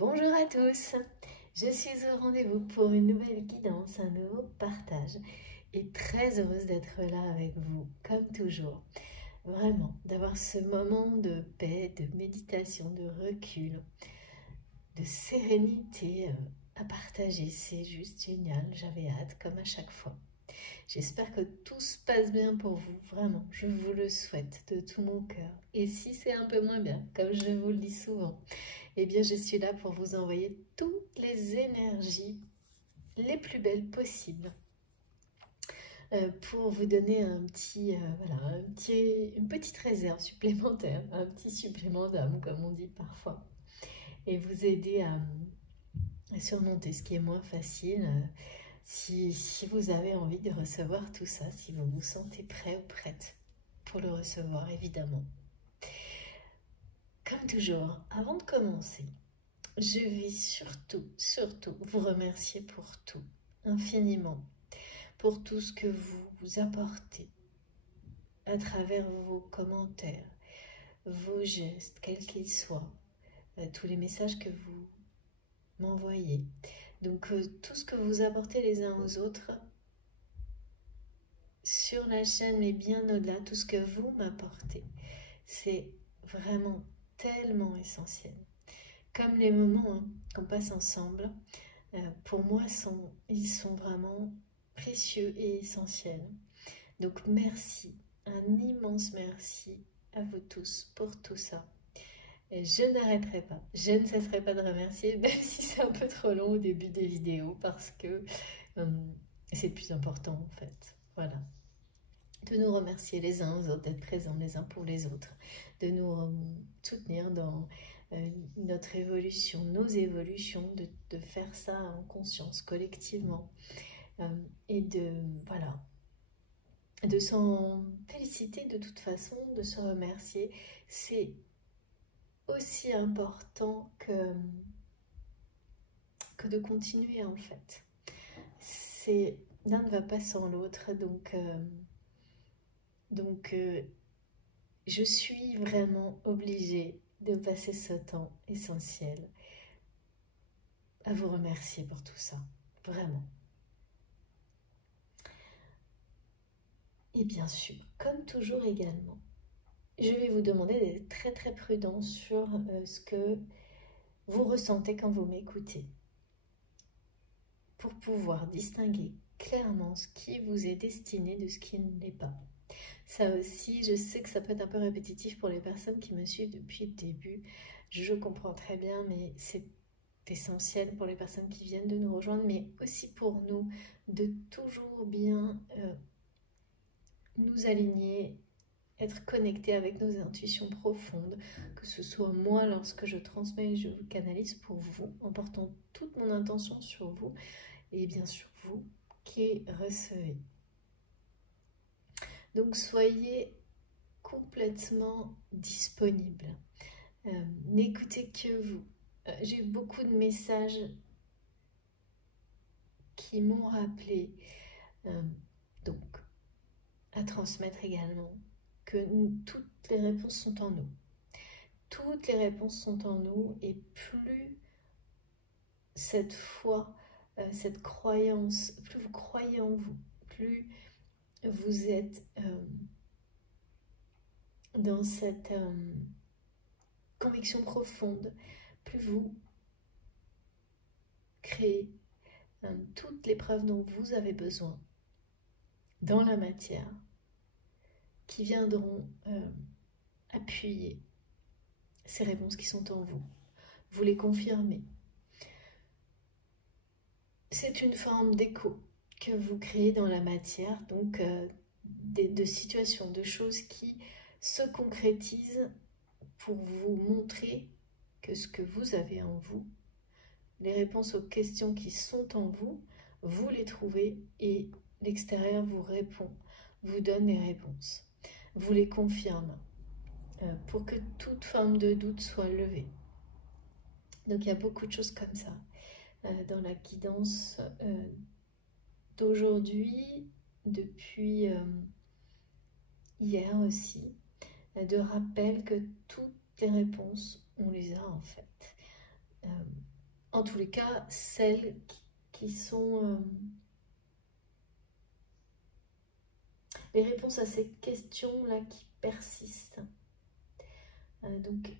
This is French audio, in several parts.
Bonjour à tous, je suis au rendez-vous pour une nouvelle guidance, un nouveau partage et très heureuse d'être là avec vous, comme toujours. Vraiment, d'avoir ce moment de paix, de méditation, de recul, de sérénité à partager. C'est juste génial, j'avais hâte comme à chaque fois. J'espère que tout se passe bien pour vous, vraiment, je vous le souhaite de tout mon cœur. Et si c'est un peu moins bien, comme je vous le dis souvent, eh bien je suis là pour vous envoyer toutes les énergies les plus belles possibles. Pour vous donner une petite réserve supplémentaire, un petit supplément d'âme, comme on dit parfois, et vous aider à surmonter ce qui est moins facile. Si vous avez envie de recevoir tout ça, si vous vous sentez prêt ou prête pour le recevoir, évidemment. Comme toujours, avant de commencer, je vais surtout vous remercier pour tout, infiniment, pour tout ce que vous apportez à travers vos commentaires, vos gestes, quels qu'ils soient, tous les messages que vous m'envoyez. Donc tout ce que vous apportez les uns aux autres sur la chaîne, mais bien au-delà, tout ce que vous m'apportez, c'est vraiment tellement essentiel. Comme les moments qu'on passe ensemble, pour moi, ils sont vraiment précieux et essentiels. Donc merci, un immense merci à vous tous pour tout ça. Et je n'arrêterai pas, je ne cesserai pas de remercier, même si c'est un peu trop long au début des vidéos, parce que c'est le plus important en fait. Voilà. De nous remercier les uns aux autres, d'être présents les uns pour les autres, de nous soutenir dans notre évolution, nos évolutions, de faire ça en conscience, collectivement, et de s'en féliciter de toute façon, de se remercier. C'est aussi important que de continuer en fait. L'un ne va pas sans l'autre, donc je suis vraiment obligée de passer ce temps essentiel à vous remercier pour tout ça, vraiment. Et bien sûr, comme toujours également, je vais vous demander d'être très très prudent sur ce que vous ressentez quand vous m'écoutez, pour pouvoir distinguer clairement ce qui vous est destiné de ce qui ne l'est pas. Ça aussi, je sais que ça peut être un peu répétitif pour les personnes qui me suivent depuis le début. Je comprends très bien, mais c'est essentiel pour les personnes qui viennent de nous rejoindre, mais aussi pour nous, de toujours bien nous aligner, être connectés avec nos intuitions profondes, que ce soit moi lorsque je transmets et je vous canalise pour vous, en portant toute mon intention sur vous, et bien sûr vous qui recevez. Donc soyez complètement disponible. N'écoutez que vous. J'ai eu beaucoup de messages qui m'ont rappelé, donc à transmettre également, que toutes les réponses sont en nous. Toutes les réponses sont en nous, et plus cette foi, cette croyance, plus vous croyez en vous, plus vous êtes dans cette conviction profonde, plus vous créez toutes les preuves dont vous avez besoin dans la matière qui viendront appuyer ces réponses qui sont en vous. Vous les confirmez. C'est une forme d'écho que vous créez dans la matière, donc de situations, de choses qui se concrétisent pour vous montrer que ce que vous avez en vous, les réponses aux questions qui sont en vous, vous les trouvez et l'extérieur vous répond, vous donne les réponses, vous les confirme pour que toute forme de doute soit levée. Donc il y a beaucoup de choses comme ça dans la guidance d'aujourd'hui, depuis hier aussi, de rappel que toutes les réponses, on les a en fait. en tous les cas, celles qui sont les réponses à ces questions-là qui persistent. Donc,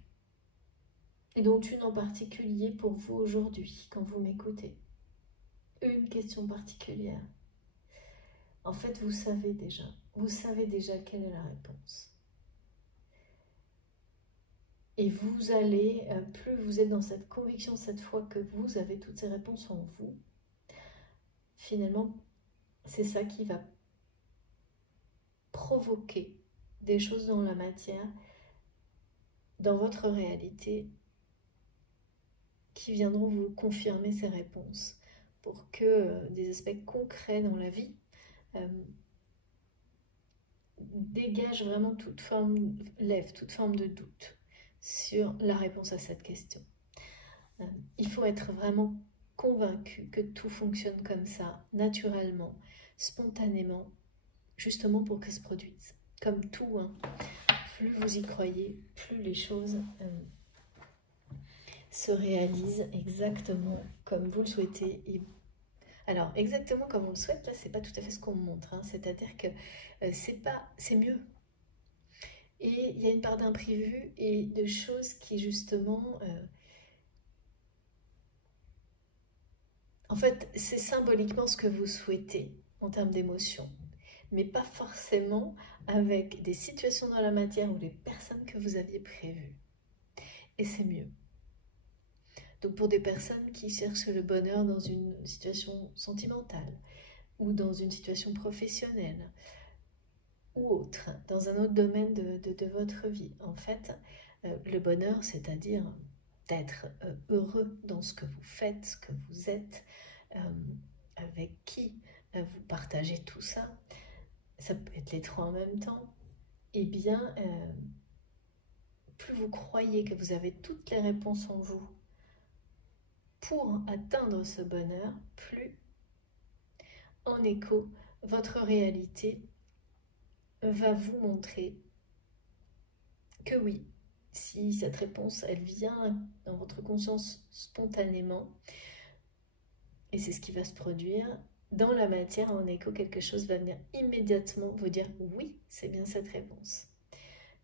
et dont une en particulier pour vous aujourd'hui, quand vous m'écoutez. Une question particulière. En fait, vous savez déjà quelle est la réponse. Et vous allez, plus vous êtes dans cette conviction cette fois que vous avez toutes ces réponses en vous, finalement, c'est ça qui va provoquer des choses dans la matière, dans votre réalité, qui viendront vous confirmer ces réponses pour que des aspects concrets dans la vie dégagent vraiment lèvent toute forme de doute sur la réponse à cette question. Il faut être vraiment convaincu que tout fonctionne comme ça, naturellement, spontanément, justement pour que ça se produise. Comme tout, hein, plus vous y croyez, plus les choses se réalisent exactement comme vous le souhaitez. Alors, exactement comme on le souhaite, là, c'est pas tout à fait ce qu'on me montre, hein, c'est-à-dire que c'est mieux. Et il y a une part d'imprévu et de choses qui, justement, en fait, c'est symboliquement ce que vous souhaitez en termes d'émotions, mais pas forcément avec des situations dans la matière ou des personnes que vous aviez prévues. Et c'est mieux. Donc pour des personnes qui cherchent le bonheur dans une situation sentimentale ou dans une situation professionnelle ou autre, dans un autre domaine de votre vie, en fait, le bonheur, c'est-à-dire d'être heureux dans ce que vous faites, ce que vous êtes, avec qui vous partagez tout ça, ça peut être les trois en même temps, et bien, plus vous croyez que vous avez toutes les réponses en vous pour atteindre ce bonheur, plus en écho, votre réalité va vous montrer que oui, si cette réponse, elle vient dans votre conscience spontanément, et c'est ce qui va se produire, dans la matière, en écho, quelque chose va venir immédiatement vous dire oui, c'est bien cette réponse.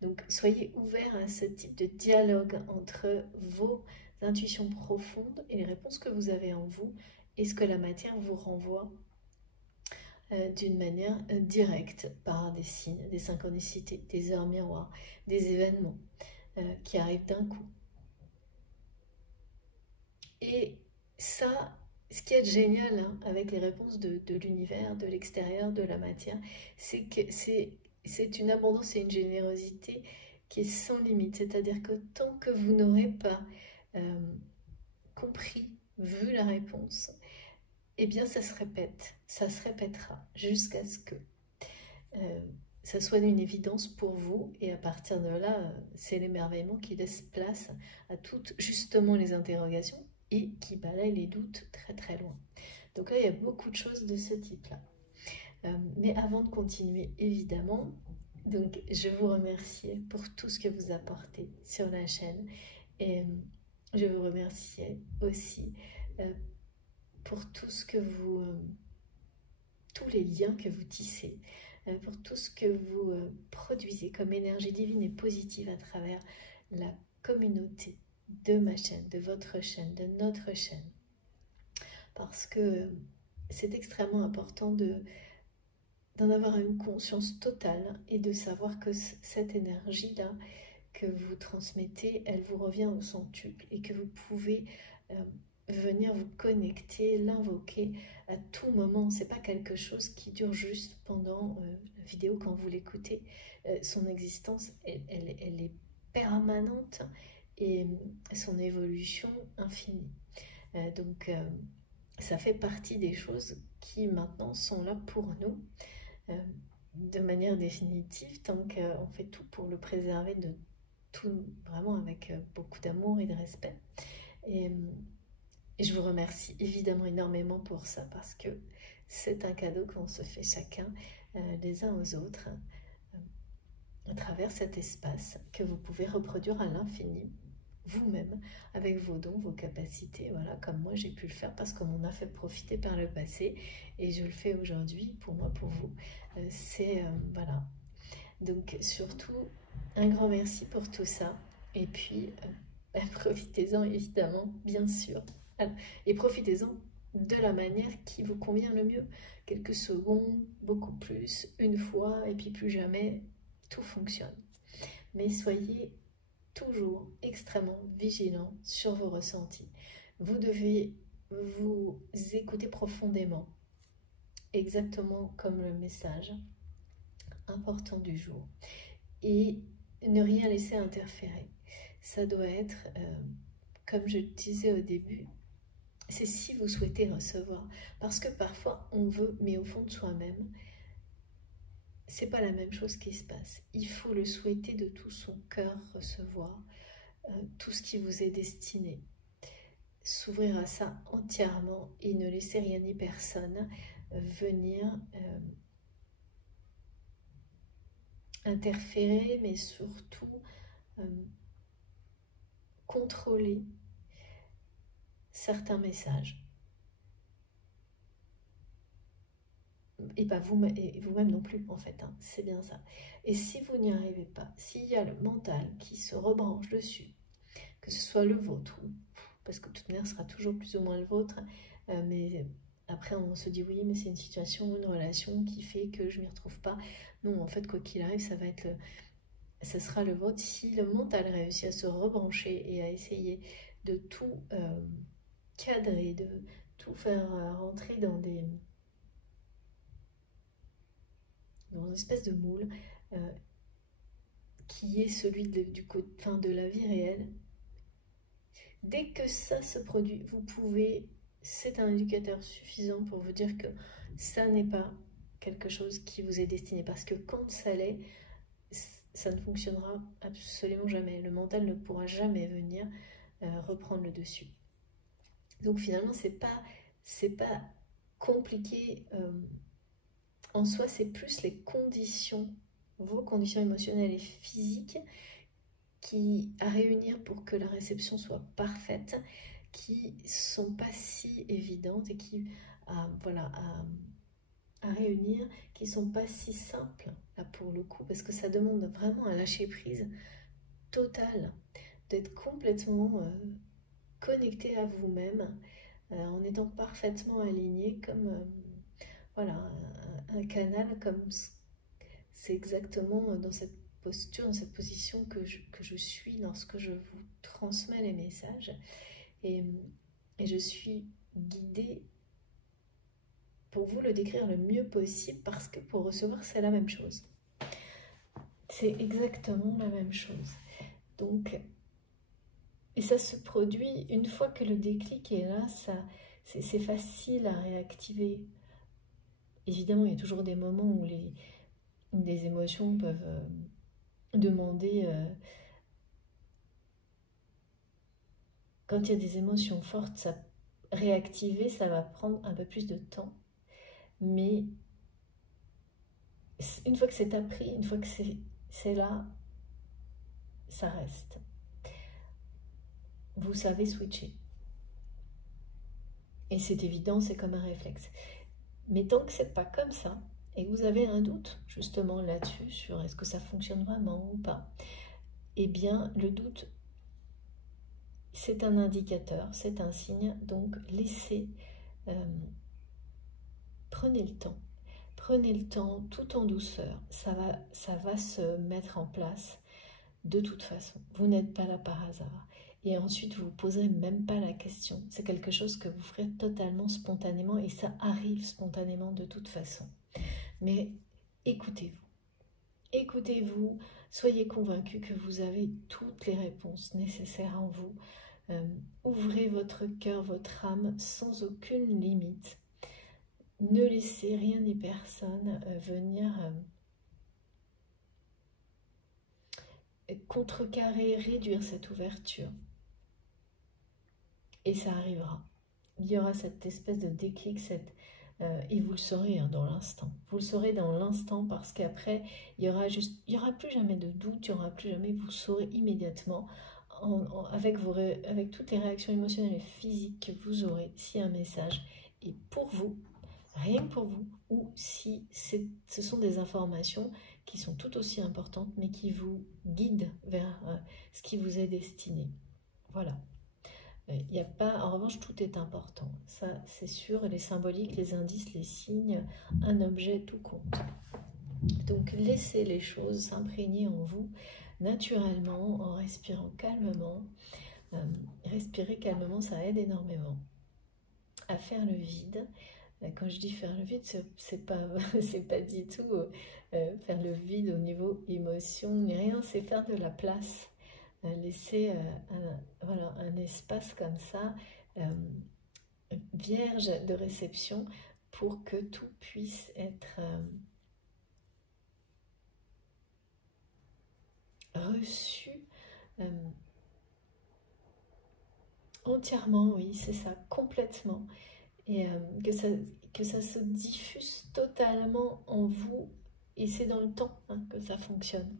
Donc, soyez ouverts à ce type de dialogue entre vos intuitions profondes et les réponses que vous avez en vous et ce que la matière vous renvoie d'une manière directe par des signes, des synchronicités, des heures miroirs, des événements qui arrivent d'un coup. Et ça, ce qui est génial hein, avec les réponses de l'univers, de l'extérieur, de la matière, c'est que c'est une abondance et une générosité qui est sans limite. C'est-à-dire que tant que vous n'aurez pas compris, vu la réponse, eh bien ça se répète, ça se répétera jusqu'à ce que ça soit une évidence pour vous. Et à partir de là, c'est l'émerveillement qui laisse place à toutes justement les interrogations et qui balaye les doutes très très loin. Donc là, il y a beaucoup de choses de ce type-là. Mais avant de continuer, évidemment, donc je vous remercie pour tout ce que vous apportez sur la chaîne. Et je vous remercie aussi pour tout ce que vous... tous les liens que vous tissez, pour tout ce que vous produisez comme énergie divine et positive à travers la communauté de ma chaîne, de votre chaîne, de notre chaîne. Parce que c'est extrêmement important d'en avoir une conscience totale et de savoir que cette énergie-là que vous transmettez, elle vous revient au centuple et que vous pouvez venir vous connecter, l'invoquer à tout moment. C'est pas quelque chose qui dure juste pendant la vidéo quand vous l'écoutez. Son existence, elle est permanente et son évolution infinie. Donc ça fait partie des choses qui maintenant sont là pour nous de manière définitive, tant qu'on fait tout pour le préserver de tout, vraiment avec beaucoup d'amour et de respect. Et je vous remercie évidemment énormément pour ça, parce que c'est un cadeau qu'on se fait chacun les uns aux autres à travers cet espace que vous pouvez reproduire à l'infini vous-même, avec vos dons, vos capacités, voilà, comme moi j'ai pu le faire parce qu'on m'en a fait profiter par le passé et je le fais aujourd'hui pour moi, pour vous. Voilà. Donc surtout, un grand merci pour tout ça. Et puis, profitez-en évidemment, bien sûr. Et profitez-en de la manière qui vous convient le mieux. Quelques secondes, beaucoup plus, une fois, et puis plus jamais, tout fonctionne. Mais soyez toujours extrêmement vigilant sur vos ressentis. Vous devez vous écouter profondément, exactement comme le message important du jour. Et ne rien laisser interférer. Ça doit être, comme je disais au début, c'est si vous souhaitez recevoir. Parce que parfois, on veut, mais au fond de soi-même, c'est pas la même chose qui se passe. Il faut le souhaiter de tout son cœur, recevoir tout ce qui vous est destiné. S'ouvrir à ça entièrement et ne laisser rien ni personne venir interférer, mais surtout contrôler certains messages. Et pas vous-même non plus, en fait, hein, c'est bien ça. Et si vous n'y arrivez pas, s'il y a le mental qui se rebranche dessus, que ce soit le vôtre, parce que de toute manière, ce sera toujours plus ou moins le vôtre, mais après, on se dit oui, mais c'est une situation, une relation qui fait que je ne m'y retrouve pas. Non, en fait, quoi qu'il arrive, ce sera le vôtre. Si le mental réussit à se rebrancher et à essayer de tout cadrer, de tout faire rentrer dans une espèce de moule qui est celui de la vie réelle. Dès que ça se produit, c'est un indicateur suffisant pour vous dire que ça n'est pas quelque chose qui vous est destiné. Parce que quand ça l'est, ça ne fonctionnera absolument jamais. Le mental ne pourra jamais venir reprendre le dessus. Donc finalement, c'est pas compliqué en soi, c'est plus les conditions, vos conditions émotionnelles et physiques à réunir pour que la réception soit parfaite, qui sont pas si évidentes et à réunir, qui sont pas si simples là pour le coup, parce que ça demande vraiment un lâcher prise total, d'être complètement connecté à vous-même, en étant parfaitement aligné comme un canal, comme c'est exactement dans cette posture, dans cette position que je suis lorsque je vous transmets les messages. Et je suis guidée pour vous le décrire le mieux possible, parce que pour recevoir, c'est la même chose. C'est exactement la même chose. Donc, et ça se produit une fois que le déclic est là, c'est facile à réactiver. Évidemment, il y a toujours des moments où des émotions peuvent demander... quand il y a des émotions fortes, réactiver, ça va prendre un peu plus de temps. Mais une fois que c'est appris, une fois que c'est là, ça reste. Vous savez switcher. Et c'est évident, c'est comme un réflexe. Mais tant que c'est pas comme ça, et que vous avez un doute justement là-dessus, sur est-ce que ça fonctionne vraiment ou pas, eh bien le doute, c'est un indicateur, c'est un signe, donc prenez le temps. Prenez le temps tout en douceur, ça va se mettre en place de toute façon. Vous n'êtes pas là par hasard. Et ensuite, vous ne vous poserez même pas la question. C'est quelque chose que vous ferez totalement spontanément et ça arrive spontanément de toute façon. Mais écoutez-vous. Écoutez-vous, soyez convaincus que vous avez toutes les réponses nécessaires en vous. Ouvrez votre cœur, votre âme sans aucune limite. Ne laissez rien ni personne venir contrecarrer, réduire cette ouverture. Et ça arrivera. Il y aura cette espèce de déclic, et vous le saurez dans l'instant. Vous le saurez dans l'instant parce qu'après, il y aura plus jamais de doute, il n'y aura plus jamais, vous saurez immédiatement avec toutes les réactions émotionnelles et physiques que vous aurez, si un message est pour vous, rien que pour vous, ou si ce sont des informations qui sont tout aussi importantes, mais qui vous guident vers ce qui vous est destiné. Voilà. Il n'y a pas, en revanche, tout est important. Ça, c'est sûr. Les symboliques, les indices, les signes, un objet, tout compte. Donc, laissez les choses s'imprégner en vous naturellement, en respirant calmement. Respirer calmement, ça aide énormément à faire le vide. Quand je dis faire le vide, c'est pas du tout faire le vide au niveau émotion ni rien, c'est faire de la place. Laisser voilà, un espace comme ça, vierge de réception, pour que tout puisse être reçu entièrement, oui, c'est ça, complètement. Et que ça se diffuse totalement en vous. Et c'est dans le temps que ça fonctionne.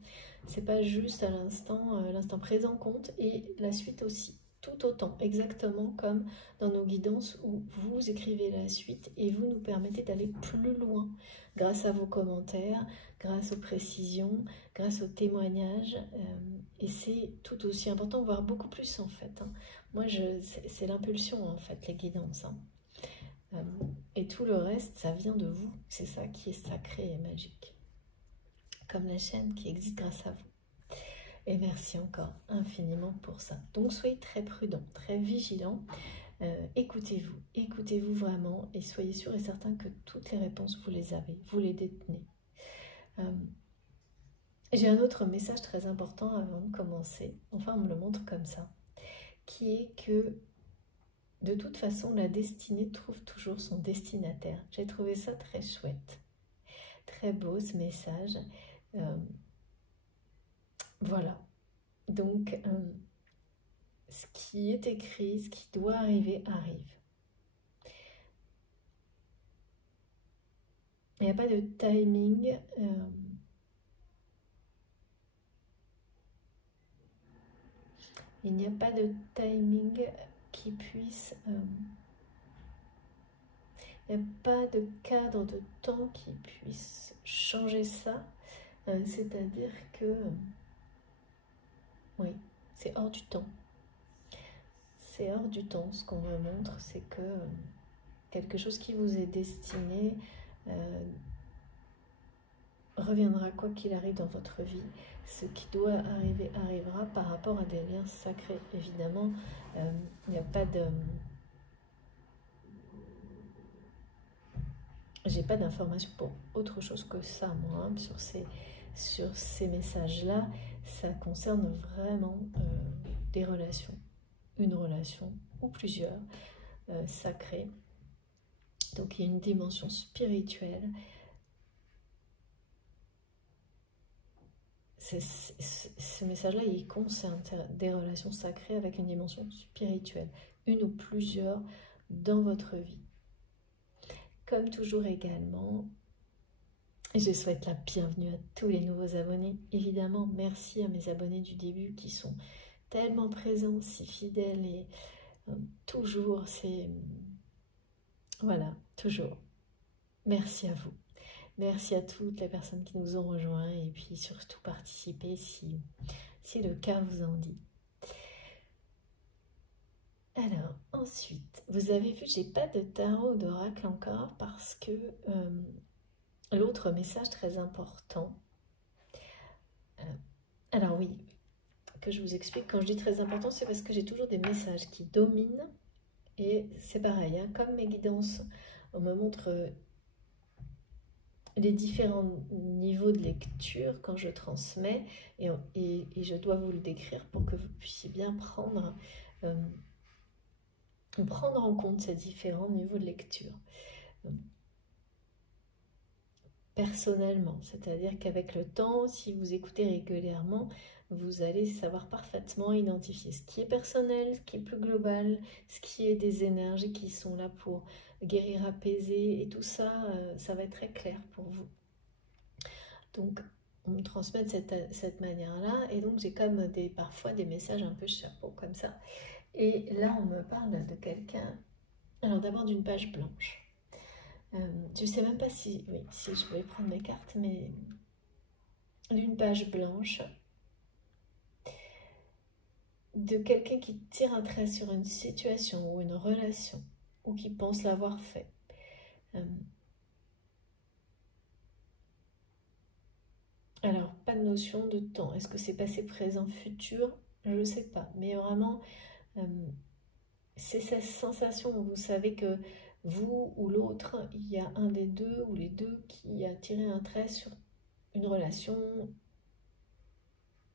C'est pas juste à l'instant présent compte, et la suite aussi, tout autant, exactement comme dans nos guidances où vous écrivez la suite et vous nous permettez d'aller plus loin grâce à vos commentaires, grâce aux précisions, grâce aux témoignages. Et c'est tout aussi important, voire beaucoup plus en fait. Moi, c'est l'impulsion en fait, les guidances. Et tout le reste, ça vient de vous. C'est ça qui est sacré et magique. Comme la chaîne qui existe grâce à vous. Et merci encore infiniment pour ça. Donc soyez très prudents, très vigilants. Écoutez-vous vraiment et soyez sûrs et certains que toutes les réponses, vous les avez, vous les détenez. J'ai un autre message très important avant de commencer. Enfin, on me le montre comme ça. Qui est que de toute façon, la destinée trouve toujours son destinataire. J'ai trouvé ça très chouette. Très beau ce message. Voilà. Donc, ce qui est écrit, ce qui doit arriver, arrive. Il n'y a pas de timing. Il n'y a pas de timing qui puisse... il n'y a pas de cadre de temps qui puisse changer ça. C'est-à-dire que... oui, c'est hors du temps. C'est hors du temps. Ce qu'on me montre, c'est que quelque chose qui vous est destiné reviendra quoi qu'il arrive dans votre vie. Ce qui doit arriver arrivera par rapport à des liens sacrés. Évidemment, il n'y a pas de... J'ai pas d'informations pour autre chose que ça, moi, sur ces messages-là. Ça concerne vraiment des relations. Une relation ou plusieurs sacrées. Donc, il y a une dimension spirituelle. Ce message-là, il concerne des relations sacrées avec une dimension spirituelle, une ou plusieurs dans votre vie. Comme toujours également, je souhaite la bienvenue à tous les nouveaux abonnés. Évidemment, merci à mes abonnés du début qui sont tellement présents, si fidèles et toujours, c'est... Voilà, toujours. Merci à vous. Merci à toutes les personnes qui nous ont rejoints et puis surtout participé si le cœur vous en dit. Alors, ensuite, vous avez vu, j'ai pas de tarot ou d'oracle encore parce que l'autre message très important. Alors oui, que je vous explique, quand je dis très important, c'est parce que j'ai toujours des messages qui dominent et c'est pareil, hein, comme mes guidances, on me montre les différents niveaux de lecture quand je transmets et je dois vous le décrire pour que vous puissiez bien prendre en compte ces différents niveaux de lecture. Personnellement, c'est-à-dire qu'avec le temps, si vous écoutez régulièrement, vous allez savoir parfaitement identifier ce qui est personnel, ce qui est plus global, ce qui est des énergies qui sont là pour guérir, apaiser, et tout ça, ça va être très clair pour vous. Donc, on me transmet de cette manière-là, et donc j'ai comme parfois des messages un peu chapeau comme ça. Et là, on me parle de quelqu'un, alors d'abord d'une page blanche. Je ne sais même pas si je vais prendre mes cartes, mais d'une page blanche, de quelqu'un qui tire un trait sur une situation ou une relation, ou qui pense l'avoir fait. Alors, pas de notion de temps. Est-ce que c'est passé, présent, futur? Je ne sais pas. Mais vraiment, c'est cette sensation où vous savez que vous ou l'autre, il y a un des deux ou les deux qui a tiré un trait sur une relation,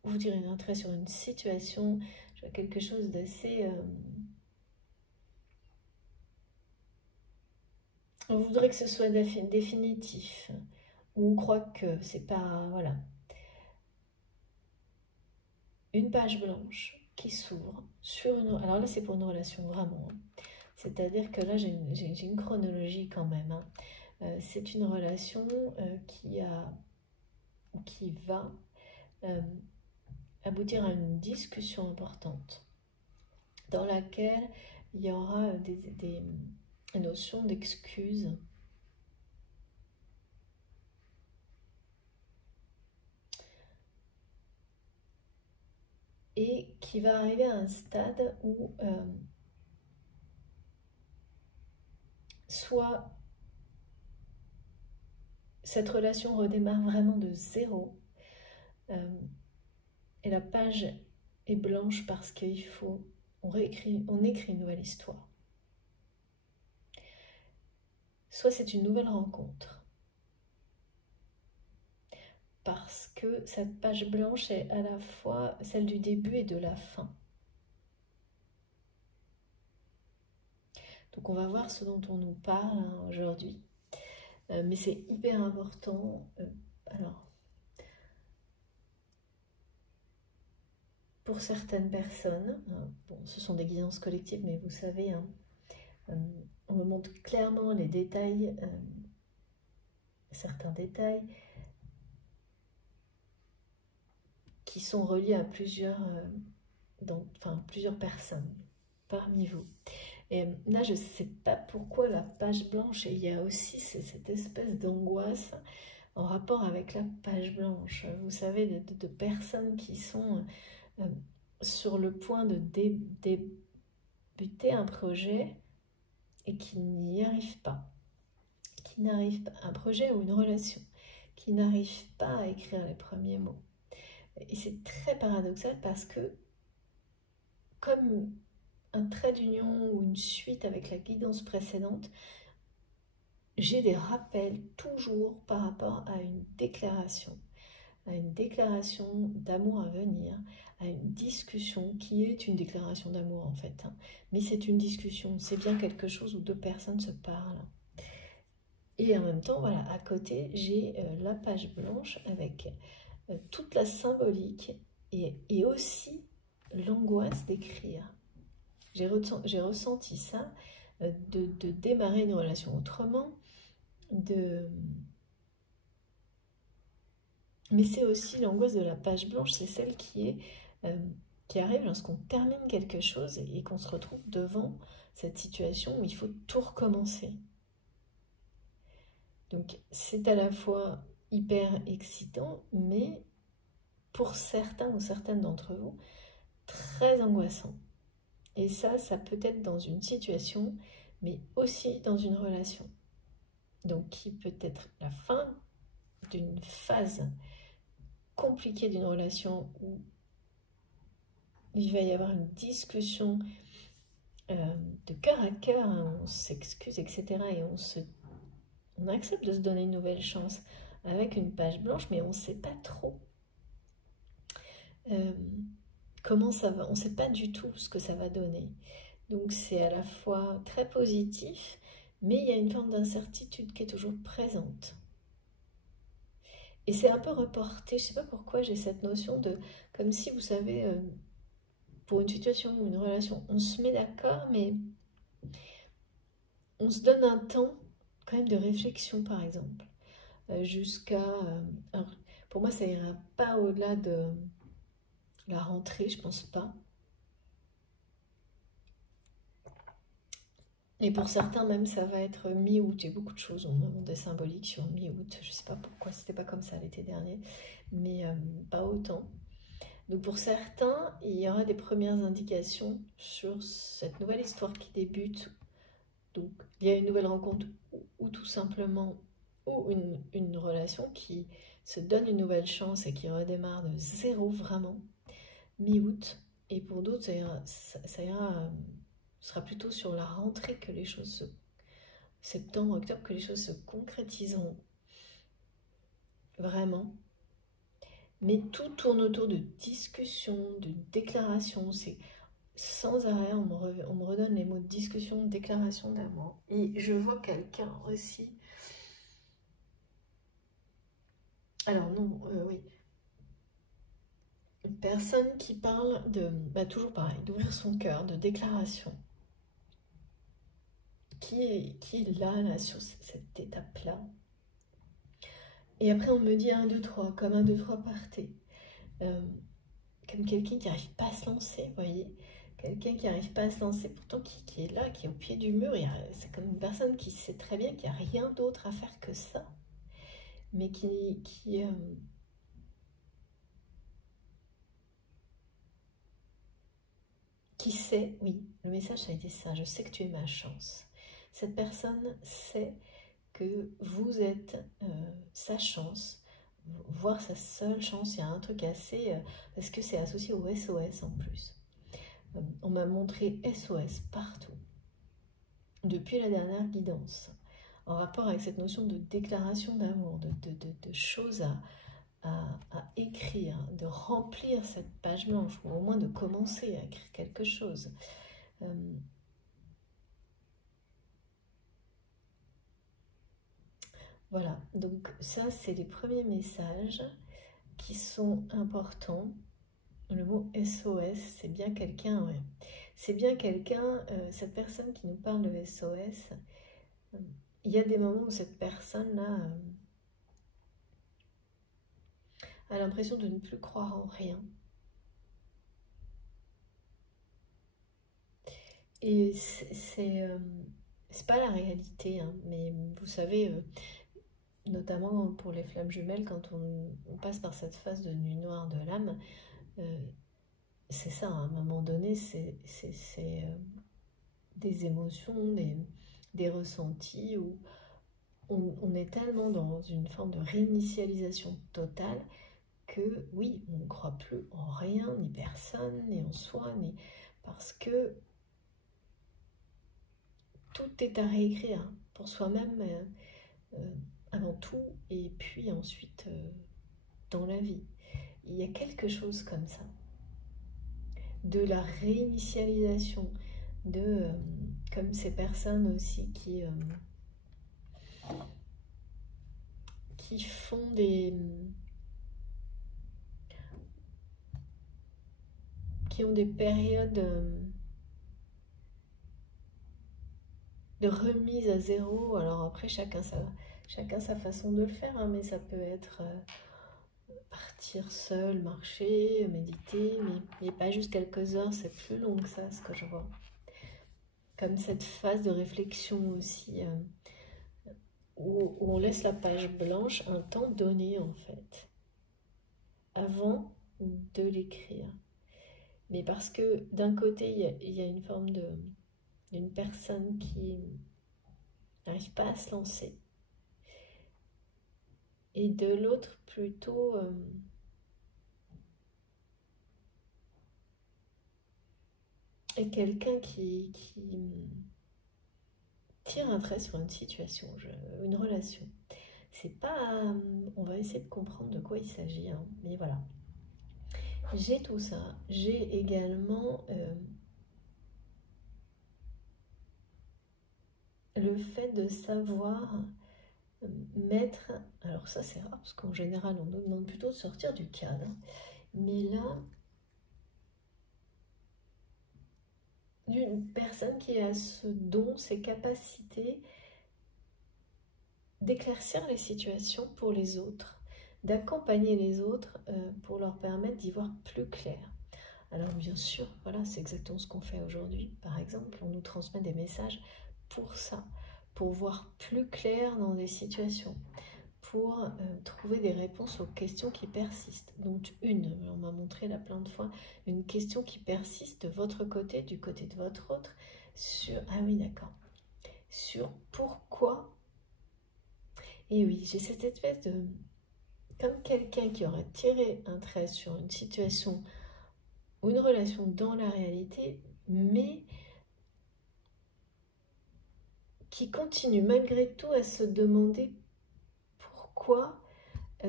vous tirez un trait sur une situation, quelque chose d'assez... on voudrait que ce soit définitif, ou on croit que c'est pas... Voilà. Une page blanche qui s'ouvre sur une... Alors là, c'est pour une relation, vraiment. C'est-à-dire que là, j'ai une chronologie quand même. C'est une relation qui va aboutir à une discussion importante dans laquelle il y aura des notions d'excuses. Et qui va arriver à un stade où soit cette relation redémarre vraiment de zéro, et la page est blanche parce qu'il faut, on écrit une nouvelle histoire. Soit c'est une nouvelle rencontre, parce que cette page blanche est à la fois celle du début et de la fin. Donc on va voir ce dont on nous parle aujourd'hui, mais c'est hyper important. Alors, pour certaines personnes, bon, ce sont des guidances collectives, mais vous savez, on me montre clairement les détails, certains détails qui sont reliés à plusieurs personnes parmi vous. Et là, je ne sais pas pourquoi la page blanche, et il y a aussi cette espèce d'angoisse en rapport avec la page blanche. Vous savez, de personnes qui sont sur le point de débuter un projet et qui n'y arrivent pas. Un projet ou une relation, qui n'arrivent pas à écrire les premiers mots. Et c'est très paradoxal parce que, comme un trait d'union ou une suite avec la guidance précédente, j'ai des rappels toujours par rapport à une déclaration d'amour à venir, à une discussion qui est une déclaration d'amour en fait. Mais c'est une discussion, c'est bien quelque chose où deux personnes se parlent. Et en même temps, voilà, à côté, j'ai la page blanche avec toute la symbolique et aussi l'angoisse d'écrire. J'ai ressenti ça, de démarrer une relation autrement, mais c'est aussi l'angoisse de la page blanche, c'est celle qui arrive lorsqu'on termine quelque chose et qu'on se retrouve devant cette situation où il faut tout recommencer. Donc c'est à la fois hyper excitant, mais pour certains ou certaines d'entre vous, très angoissant. Et ça peut être dans une situation, mais aussi dans une relation. Donc qui peut être la fin d'une phase compliquée d'une relation où il va y avoir une discussion de cœur à cœur, hein, on s'excuse, etc. Et on accepte de se donner une nouvelle chance avec une page blanche, mais on ne sait pas trop comment ça va. On ne sait pas du tout ce que ça va donner. Donc c'est à la fois très positif, mais il y a une forme d'incertitude qui est toujours présente. Et c'est un peu reporté, je ne sais pas pourquoi j'ai cette notion de, comme si, vous savez, pour une situation ou une relation, on se met d'accord, mais on se donne un temps quand même de réflexion, par exemple, jusqu'à... Pour moi, ça ira pas au-delà de la rentrée, je pense pas. Et pour certains, même, ça va être mi-août. J'ai beaucoup de choses, on a des symboliques sur mi-août. Je sais pas pourquoi, c'était pas comme ça l'été dernier, mais pas autant. Donc pour certains, il y aura des premières indications sur cette nouvelle histoire qui débute. Donc il y a une nouvelle rencontre ou tout simplement ou une relation qui se donne une nouvelle chance et qui redémarre de zéro vraiment, mi-août. Et pour d'autres, ce sera plutôt sur la rentrée que les choses septembre, octobre, que les choses se concrétiseront vraiment. Mais tout tourne autour de discussions, de déclarations. C'est sans arrêt, on me redonne les mots de discussion, de déclaration d'amour. Et je vois quelqu'un aussi. Alors non, oui. Une personne qui parle de, toujours pareil, d'ouvrir son cœur, de déclaration. Qui est là sur cette étape-là. Et après, on me dit 1, 2, 3, comme 1, 2, 3 partez. Comme quelqu'un qui n'arrive pas à se lancer, vous voyez. Quelqu'un qui n'arrive pas à se lancer, pourtant qui est là, qui est au pied du mur. C'est comme une personne qui sait très bien qu'il n'y a rien d'autre à faire que ça. Mais qui sait, oui, le message a été ça, je sais que tu es ma chance. Cette personne sait que vous êtes sa chance, voire sa seule chance. Il y a un truc assez... parce que c'est associé au SOS en plus. On m'a montré SOS partout, depuis la dernière guidance, en rapport avec cette notion de déclaration d'amour, de choses à écrire, de remplir cette page blanche, ou au moins de commencer à écrire quelque chose. Voilà, donc ça c'est les premiers messages qui sont importants. Le mot SOS, c'est bien quelqu'un, ouais. C'est bien quelqu'un, cette personne qui nous parle de SOS, il y a des moments où cette personne-là a l'impression de ne plus croire en rien. Et c'est pas la réalité, hein, mais vous savez, notamment pour les flammes jumelles, quand on passe par cette phase de nuit noire de l'âme, c'est ça, à un moment donné, c'est des émotions, des ressentis où on est tellement dans une forme de réinitialisation totale que oui, on ne croit plus en rien, ni personne, ni en soi, ni parce que tout est à réécrire pour soi-même avant tout, et puis ensuite dans la vie. Il y a quelque chose comme ça, de la réinitialisation, comme ces personnes aussi qui font qui ont des périodes de remise à zéro. Alors après, chacun sa façon de le faire, hein, mais ça peut être partir seul, marcher, méditer, mais pas juste quelques heures, c'est plus long que ça, ce que je vois. Comme cette phase de réflexion aussi, où on laisse la page blanche un temps donné en fait, avant de l'écrire. Mais parce que d'un côté, il y a une forme d'une personne qui n'arrive pas à se lancer, et de l'autre plutôt est quelqu'un qui tire un trait sur une situation, une relation. C'est pas... on va essayer de comprendre de quoi il s'agit, hein, mais voilà. J'ai tout ça. J'ai également le fait de savoir mettre... Alors ça c'est rare, parce qu'en général on nous demande plutôt de sortir du cadre. Mais là, d'une personne qui a ce don, ces capacités d'éclaircir les situations pour les autres, d'accompagner les autres pour leur permettre d'y voir plus clair. Alors bien sûr, voilà, c'est exactement ce qu'on fait aujourd'hui. Par exemple, on nous transmet des messages pour ça, pour voir plus clair dans des situations, pour trouver des réponses aux questions qui persistent. Donc on m'a montré là plein de fois, une question qui persiste de votre côté, du côté de votre autre, sur, ah oui d'accord, sur pourquoi. Et oui, j'ai cette espèce de, comme quelqu'un qui aurait tiré un trait sur une situation ou une relation dans la réalité, mais qui continue malgré tout à se demander pourquoi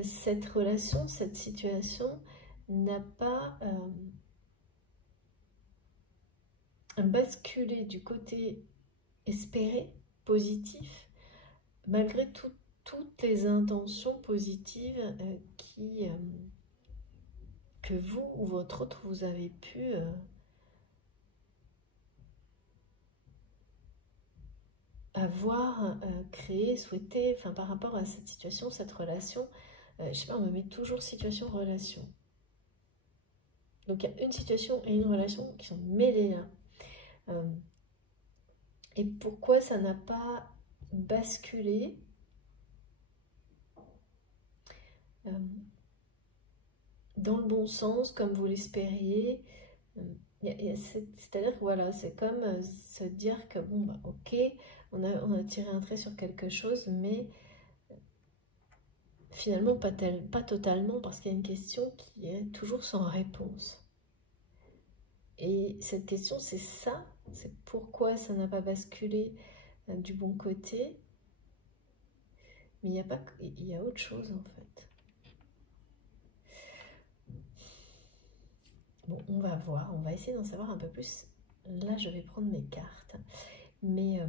cette relation, cette situation n'a pas basculé du côté espéré, positif, malgré toutes les intentions positives que vous ou votre autre vous avez pu avoir créé, souhaité, enfin par rapport à cette situation, cette relation. Je sais pas, on me met toujours situation-relation. Donc il y a une situation et une relation qui sont mêlées là. Et pourquoi ça n'a pas basculé dans le bon sens, comme vous l'espériez. C'est-à-dire que voilà, c'est comme se dire que bon, bah, ok, on a tiré un trait sur quelque chose, mais finalement pas totalement, parce qu'il y a une question qui est toujours sans réponse. Et cette question, c'est ça, c'est pourquoi ça n'a pas basculé du bon côté. Mais il y a autre chose en fait. Bon, on va voir, on va essayer d'en savoir un peu plus. Là, je vais prendre mes cartes. Mais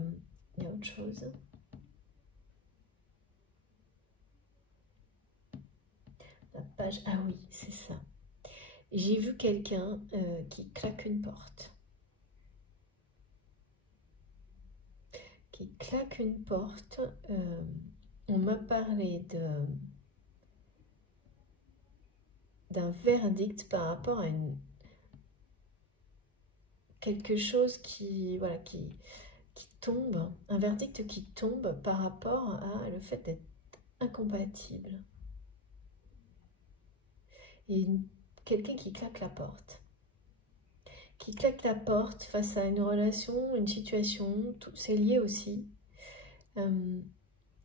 il y a autre chose. La page, ah oui, c'est ça. J'ai vu quelqu'un qui claque une porte. Qui claque une porte. On m'a parlé d'un verdict par rapport à quelque chose qui, voilà, qui tombe, un verdict qui tombe par rapport à le fait d'être incompatible. Et quelqu'un qui claque la porte. Qui claque la porte face à une relation, une situation, c'est lié aussi.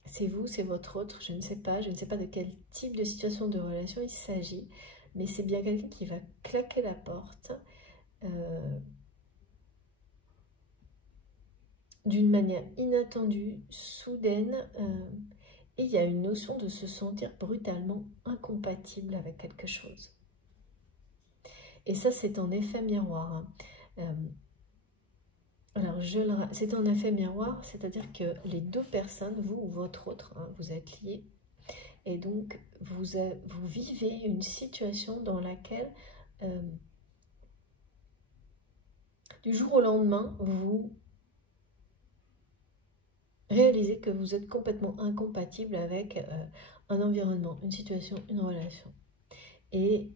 C'est vous, c'est votre autre, je ne sais pas de quel type de situation de relation il s'agit, mais c'est bien quelqu'un qui va claquer la porte d'une manière inattendue, soudaine, et il y a une notion de se sentir brutalement incompatible avec quelque chose. Et ça, c'est en effet miroir. Alors, c'est en effet miroir, c'est-à-dire que les deux personnes, vous ou votre autre, vous êtes liés, et donc vous vivez une situation dans laquelle, du jour au lendemain, vous réalisez que vous êtes complètement incompatible avec un environnement, une situation, une relation. Et,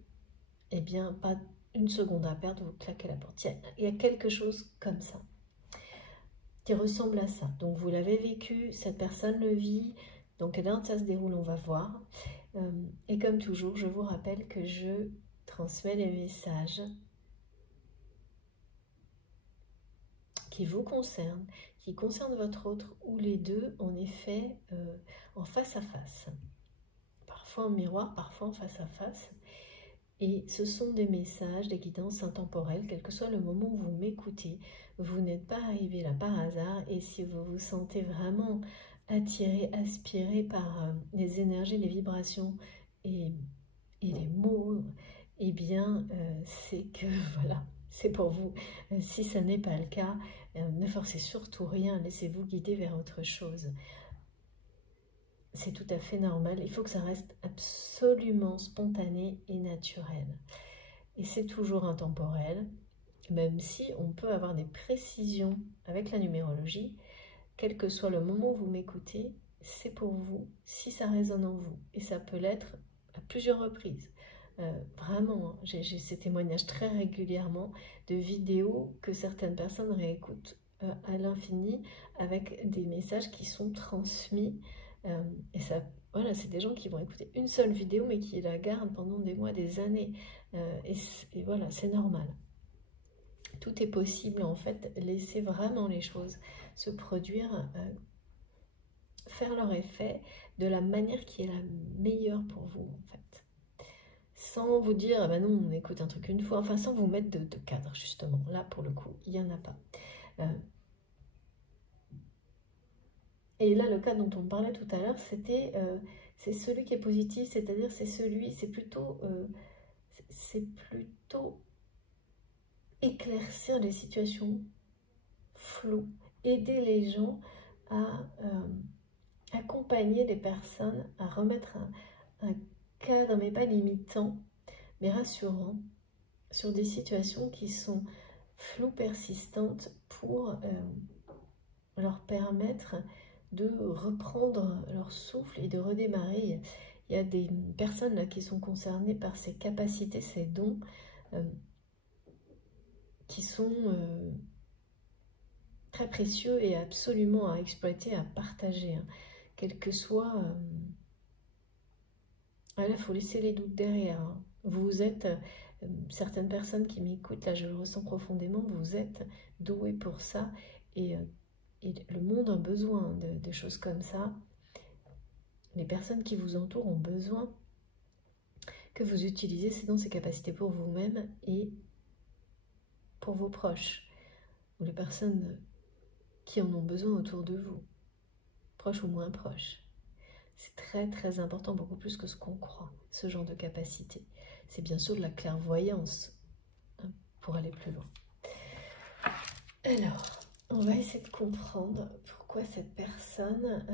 eh bien, pas une seconde à perdre, vous claquez la porte. Il y a quelque chose comme ça, qui ressemble à ça. Donc, vous l'avez vécu, cette personne le vit, donc là, ça se déroule, on va voir. Et comme toujours, je vous rappelle que je transmets les messages qui vous concernent, qui concernent votre autre, ou les deux, en effet, en face à face. Parfois en miroir, parfois en face à face. Et ce sont des messages, des guidances intemporelles, quel que soit le moment où vous m'écoutez. Vous n'êtes pas arrivé là par hasard, et si vous vous sentez vraiment attiré, aspiré par les énergies, les vibrations et les mots, eh bien, c'est que, voilà, c'est pour vous. Si ça n'est pas le cas, ne forcez surtout rien, laissez-vous guider vers autre chose. C'est tout à fait normal, il faut que ça reste absolument spontané et naturel. Et c'est toujours intemporel, même si on peut avoir des précisions avec la numérologie, quel que soit le moment où vous m'écoutez, c'est pour vous, si ça résonne en vous. Et ça peut l'être à plusieurs reprises. Vraiment, hein, j'ai ces témoignages très régulièrement de vidéos que certaines personnes réécoutent à l'infini avec des messages qui sont transmis. Et ça, voilà, c'est des gens qui vont écouter une seule vidéo mais qui la gardent pendant des mois, des années. Et voilà, c'est normal. Tout est possible en fait. Laissez vraiment les choses se produire, faire leur effet de la manière qui est la meilleure pour vous en fait. Sans vous dire, ah ben non, on écoute un truc une fois, enfin sans vous mettre de cadre justement. Là pour le coup, il n'y en a pas. Et là, le cas dont on parlait tout à l'heure, c'était c'est celui qui est positif, c'est-à-dire c'est plutôt éclaircir les situations floues, aider les gens à accompagner les personnes à remettre un cadre, mais pas limitant, mais rassurant, sur des situations qui sont floues, persistantes, pour leur permettre de reprendre leur souffle et de redémarrer. Il y a des personnes là qui sont concernées par ces capacités, ces dons, qui sont très précieux et absolument à exploiter, à partager, hein. Quel que soit... là, il faut laisser les doutes derrière, hein. Vous êtes... certaines personnes qui m'écoutent, là je le ressens profondément, vous êtes doués pour ça, et le monde a besoin de choses comme ça. Les personnes qui vous entourent ont besoin que vous utilisiez ces dons, ces capacités pour vous-même et pour vos proches, ou les personnes qui en ont besoin autour de vous, proches ou moins proches. C'est très très important, beaucoup plus que ce qu'on croit, ce genre de capacité. C'est bien sûr de la clairvoyance, hein, pour aller plus loin. Alors, on va essayer de comprendre pourquoi cette personne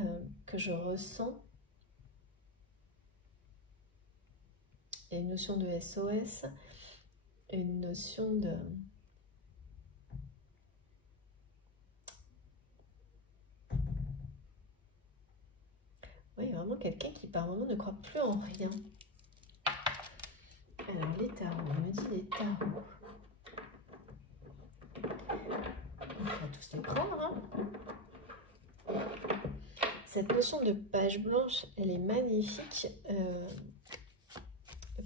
que je ressens, il y a une notion de SOS, une notion de... Oui, vraiment quelqu'un qui par moment ne croit plus en rien. Alors, les tarots, on me dit les tarots. On va tous les prendre, hein. Cette notion de page blanche, elle est magnifique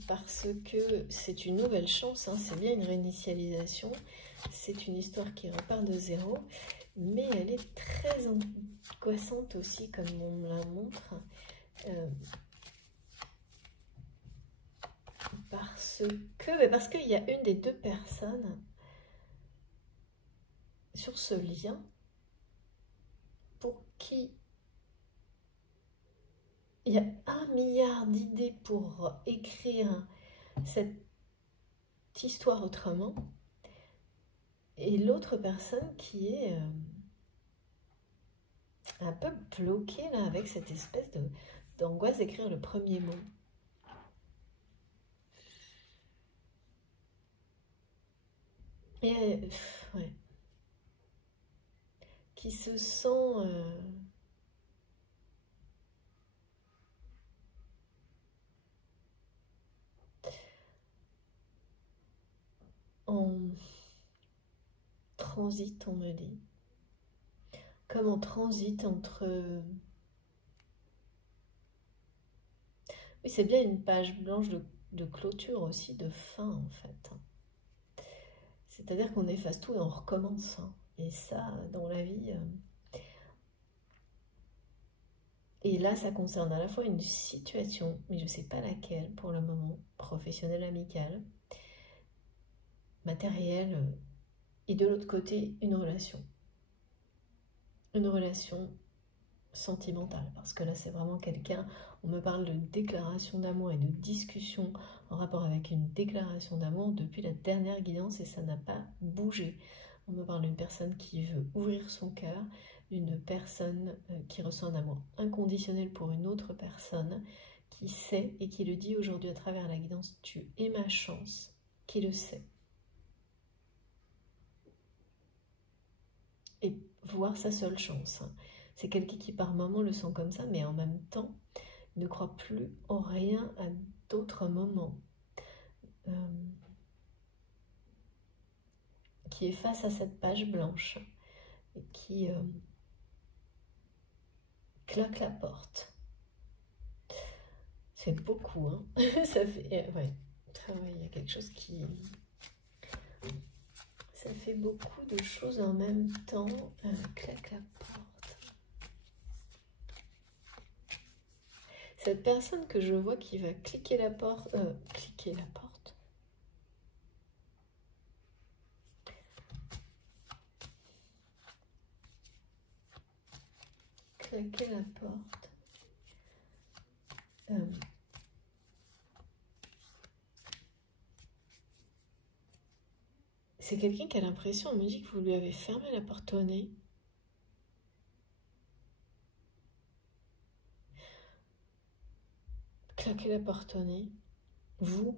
parce que c'est une nouvelle chance, hein, c'est bien une réinitialisation, c'est une histoire qui repart de zéro, mais elle est très angoissante aussi, comme on me la montre, parce qu'il y a une des deux personnes sur ce lien pour qui il y a 1 milliard d'idées pour écrire cette histoire autrement, et l'autre personne qui est un peu bloquée là avec cette espèce d'angoisse d'écrire le premier mot. Et ouais, qui se sent en transit, on me dit, comme en transit entre... Oui, c'est bien une page blanche de clôture aussi, de fin en fait. C'est-à-dire qu'on efface tout et on recommence, hein. Et ça, dans la vie... Et là, ça concerne à la fois une situation, mais je ne sais pas laquelle pour le moment, professionnelle, amicale, matérielle, et de l'autre côté, une relation. Une relation sentimentale, parce que là, c'est vraiment quelqu'un, on me parle de déclaration d'amour et de discussion en rapport avec une déclaration d'amour depuis la dernière guidance, et ça n'a pas bougé. On me parle d'une personne qui veut ouvrir son cœur, d'une personne qui ressent un amour inconditionnel pour une autre personne, qui sait et qui le dit aujourd'hui à travers la guidance, tu es ma chance, qui le sait. Et voir sa seule chance. C'est quelqu'un qui par moment le sent comme ça, mais en même temps ne croit plus en rien autre moment qui est face à cette page blanche et qui claque la porte. C'est beaucoup, hein. Ça fait... ouais, il y a quelque chose qui... Ça fait beaucoup de choses en même temps. Claque la porte. Cette personne que je vois qui va cliquer la porte... cliquer la porte. Claquer la porte. C'est quelqu'un qui a l'impression, on me dit que vous lui avez fermé la porte au nez. Claquer la porte au nez. Vous,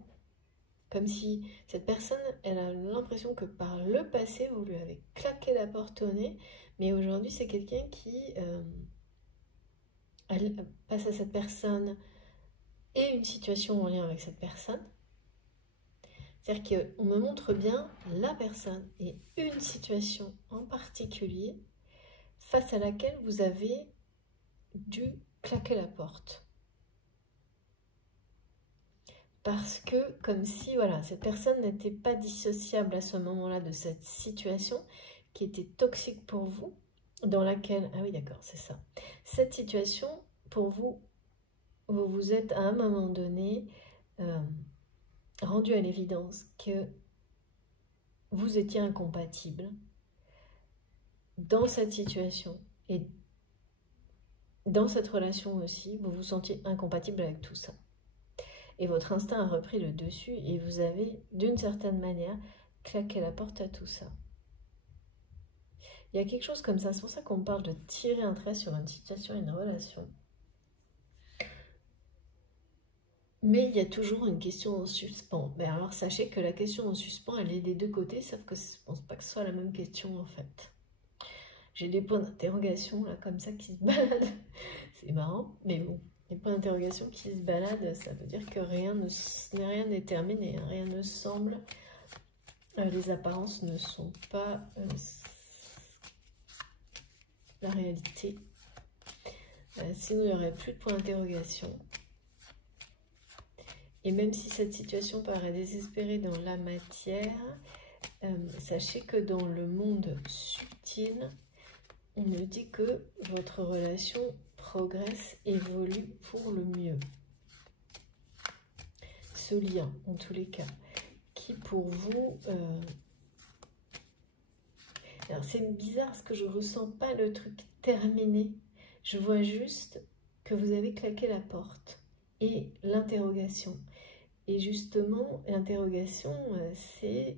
comme si cette personne, elle a l'impression que par le passé, vous lui avez claqué la porte au nez. Mais aujourd'hui, c'est quelqu'un qui passe à cette personne et une situation en lien avec cette personne. C'est-à-dire qu'on me montre bien la personne et une situation en particulier face à laquelle vous avez dû claquer la porte. Parce que, comme si, voilà, cette personne n'était pas dissociable à ce moment-là de cette situation qui était toxique pour vous, dans laquelle, ah oui d'accord, c'est ça. Cette situation, pour vous, vous vous êtes à un moment donné rendu à l'évidence que vous étiez incompatible dans cette situation et dans cette relation aussi, vous vous sentiez incompatible avec tout ça. Et votre instinct a repris le dessus et vous avez, d'une certaine manière, claqué la porte à tout ça. Il y a quelque chose comme ça, c'est pour ça qu'on parle de tirer un trait sur une situation, une relation. Mais il y a toujours une question en suspens. Ben alors sachez que la question en suspens, elle est des deux côtés, sauf que je ne pense pas que ce soit la même question en fait. J'ai des points d'interrogation là comme ça qui se baladent. C'est marrant, mais bon. Les points d'interrogation qui se baladent, ça veut dire que rien n'est terminé, hein, rien ne semble. Les apparences ne sont pas la réalité. Sinon, il n'y aurait plus de points d'interrogation. Et même si cette situation paraît désespérée dans la matière, sachez que dans le monde subtil, on me dit que votre relation progresse, évolue pour le mieux. Ce lien, en tous les cas, qui pour vous... Alors c'est bizarre parce que je ne ressens pas le truc terminé. Je vois juste que vous avez claqué la porte et l'interrogation. Et justement, l'interrogation, c'est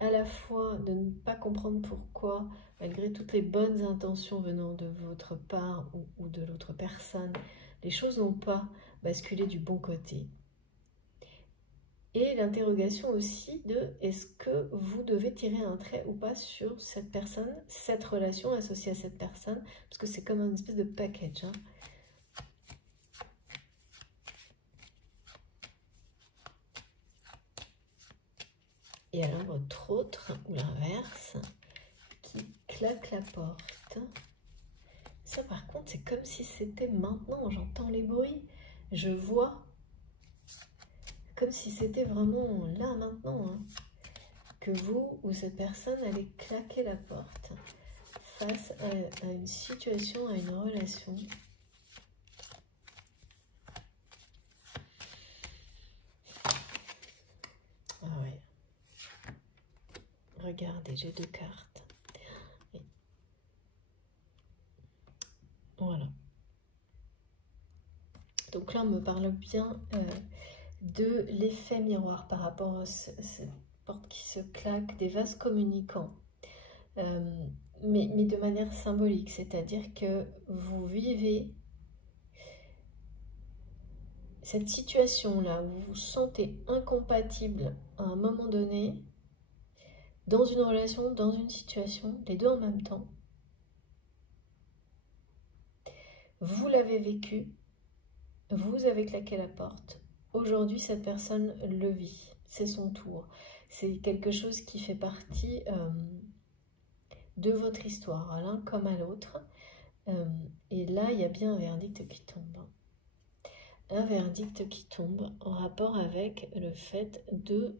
à la fois de ne pas comprendre pourquoi, malgré toutes les bonnes intentions venant de votre part ou de l'autre personne, les choses n'ont pas basculé du bon côté. Et l'interrogation aussi de est-ce que vous devez tirer un trait ou pas sur cette personne, cette relation associée à cette personne, parce que c'est comme une espèce de package, hein. Et alors votre autre, ou l'inverse, qui claque la porte. Ça par contre, c'est comme si c'était maintenant, j'entends les bruits, je vois, comme si c'était vraiment là maintenant, hein, que vous ou cette personne allait claquer la porte face à une situation, à une relation. Ah ouais. Regardez, j'ai deux cartes. Et voilà. Donc là, on me parle bien de l'effet miroir par rapport à cette porte qui se claque, des vases communicants. Mais de manière symbolique, c'est-à-dire que vous vivez cette situation-là où vous vous sentez incompatible à un moment donné, dans une relation, dans une situation, les deux en même temps. Vous l'avez vécu, vous avez claqué la porte, aujourd'hui, cette personne le vit. C'est son tour. C'est quelque chose qui fait partie de votre histoire, à l'un comme à l'autre. Et là, il y a bien un verdict qui tombe. Un verdict qui tombe en rapport avec le fait de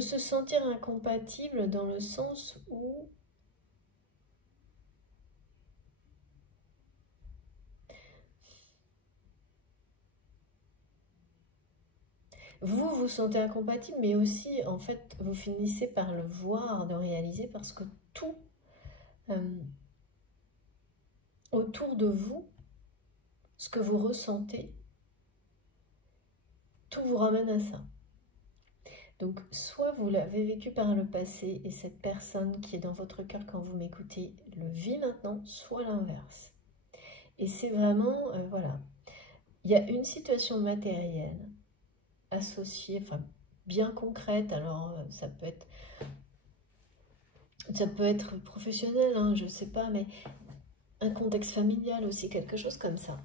se sentir incompatible dans le sens où vous vous sentez incompatible, mais aussi, en fait, vous finissez par le voir, de réaliser, parce que tout autour de vous, ce que vous ressentez, tout vous ramène à ça. Donc, soit vous l'avez vécu par le passé et cette personne qui est dans votre cœur quand vous m'écoutez le vit maintenant, soit l'inverse. Et c'est vraiment, voilà, il y a une situation matérielle associée, enfin bien concrète, alors ça peut être professionnel, hein, je ne sais pas, mais un contexte familial aussi, quelque chose comme ça.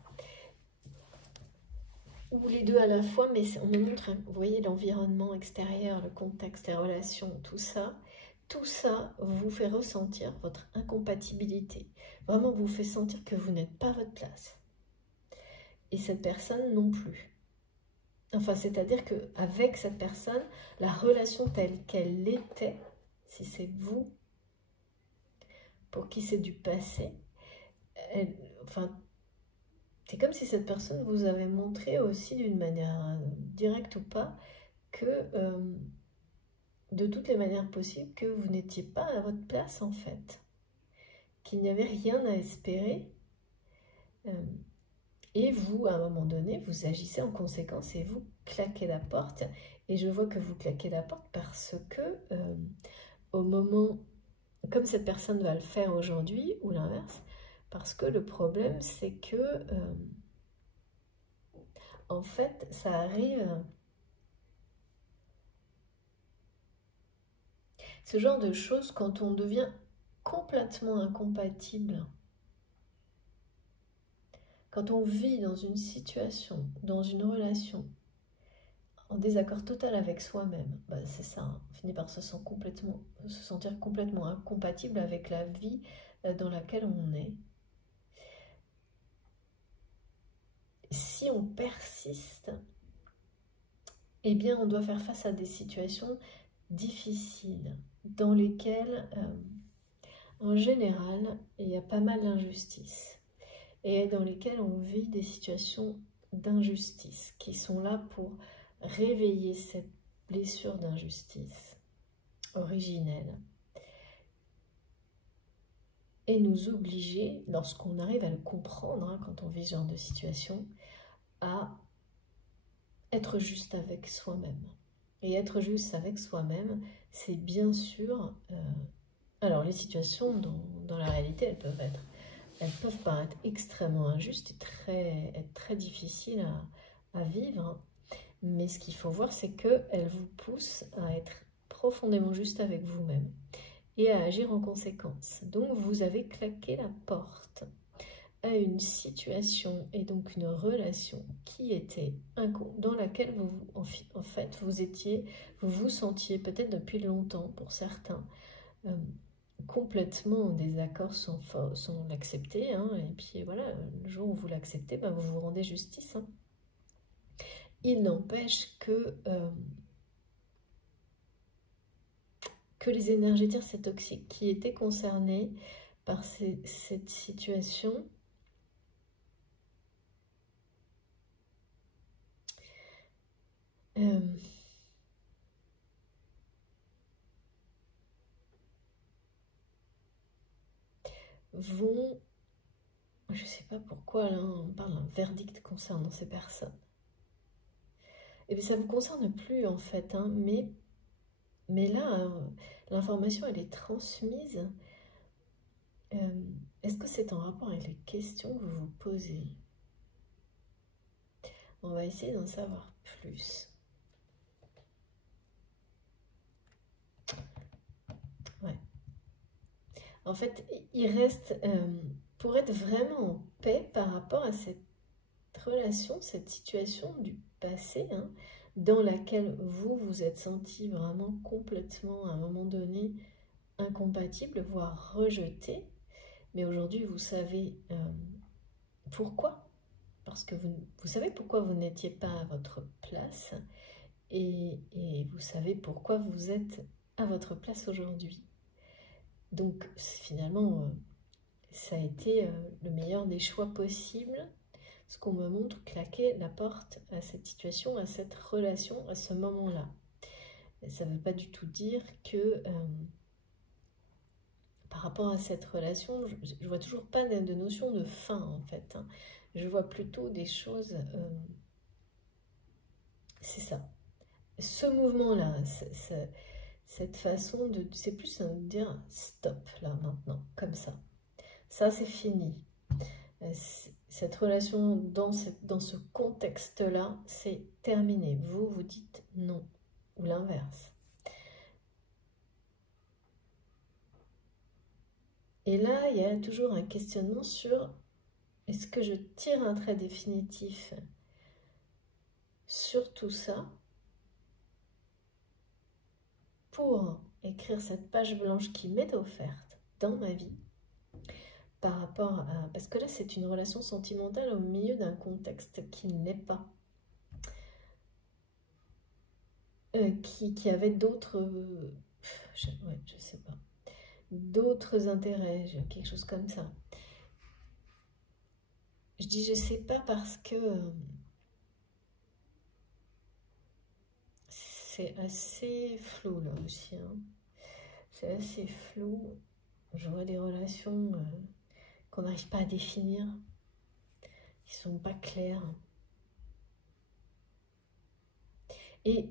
Ou les deux à la fois, mais on me montre, vous voyez, l'environnement extérieur, le contexte, les relations, tout ça vous fait ressentir votre incompatibilité. Vraiment, vous fait sentir que vous n'êtes pas à votre place. Et cette personne non plus. Enfin, c'est-à-dire qu'avec cette personne, la relation telle qu'elle était, si c'est vous, pour qui c'est du passé, enfin, c'est comme si cette personne vous avait montré aussi d'une manière directe ou pas que de toutes les manières possibles que vous n'étiez pas à votre place en fait, qu'il n'y avait rien à espérer et vous à un moment donné vous agissez en conséquence et vous claquez la porte et je vois que vous claquez la porte parce que au moment comme cette personne va le faire aujourd'hui ou l'inverse, parce que le problème c'est que en fait ça arrive. Ce genre de choses, quand on devient complètement incompatible, quand on vit dans une situation, dans une relation, en désaccord total avec soi-même, bah c'est ça, hein, on finit par se sentir complètement incompatible avec la vie dans laquelle on est. Si on persiste, eh bien on doit faire face à des situations difficiles, dans lesquelles, en général, il y a pas mal d'injustices. Et dans lesquelles on vit des situations d'injustice qui sont là pour réveiller cette blessure d'injustice originelle et nous obliger, lorsqu'on arrive à le comprendre, hein, quand on vit ce genre de situation, à être juste avec soi-même. Et être juste avec soi-même, c'est bien sûr... alors les situations, dans la réalité, elles peuvent paraître extrêmement injustes et être très difficiles à vivre. Mais ce qu'il faut voir, c'est qu'elles vous poussent à être profondément juste avec vous-même et à agir en conséquence. Donc vous avez claqué la porte à une situation et donc une relation qui était dans laquelle en fait vous vous sentiez peut-être depuis longtemps pour certains complètement en désaccord sans l'accepter, hein, et puis voilà, le jour où vous l'acceptez, ben, vous vous rendez justice. Hein. Il n'empêche que les énergétiques, c'est toxique, qui étaient concernés par cette situation, vont, je ne sais pas pourquoi, là, on parle d'un verdict concernant ces personnes. Et bien, ça ne vous concerne plus, en fait, hein, mais là, l'information, elle est transmise. Est-ce que c'est en rapport avec les questions que vous vous posez? On va essayer d'en savoir plus. Ouais. En fait, il reste, pour être vraiment en paix par rapport à cette relation, cette situation du passé, hein, dans laquelle vous vous êtes senti vraiment complètement, à un moment donné, incompatible, voire rejeté. Mais aujourd'hui, vous savez pourquoi. Parce que vous savez pourquoi vous n'étiez pas à votre place. Et vous savez pourquoi vous êtes à votre place aujourd'hui. Donc, finalement, ça a été le meilleur des choix possibles. Ce qu'on me montre claquer la porte à cette situation, à cette relation, à ce moment-là. Ça ne veut pas du tout dire que par rapport à cette relation, je ne vois toujours pas de notion de fin en fait. Hein. Je vois plutôt des choses, c'est ça. Ce mouvement-là, cette façon de, c'est plus de dire stop là maintenant, comme ça. Ça c'est fini. Cette relation dans ce contexte-là, c'est terminé. Vous, vous dites non, ou l'inverse. Et là, il y a toujours un questionnement sur est-ce que je tire un trait définitif sur tout ça pour écrire cette page blanche qui m'est offerte dans ma vie par rapport à... Parce que là, c'est une relation sentimentale au milieu d'un contexte qui ne l'est pas. Qui avait d'autres... ouais, je sais pas. D'autres intérêts, quelque chose comme ça. Je dis je sais pas parce que c'est assez flou là aussi. Hein. C'est assez flou. Je vois des relations qu'on n'arrive pas à définir, qui sont pas claires. Et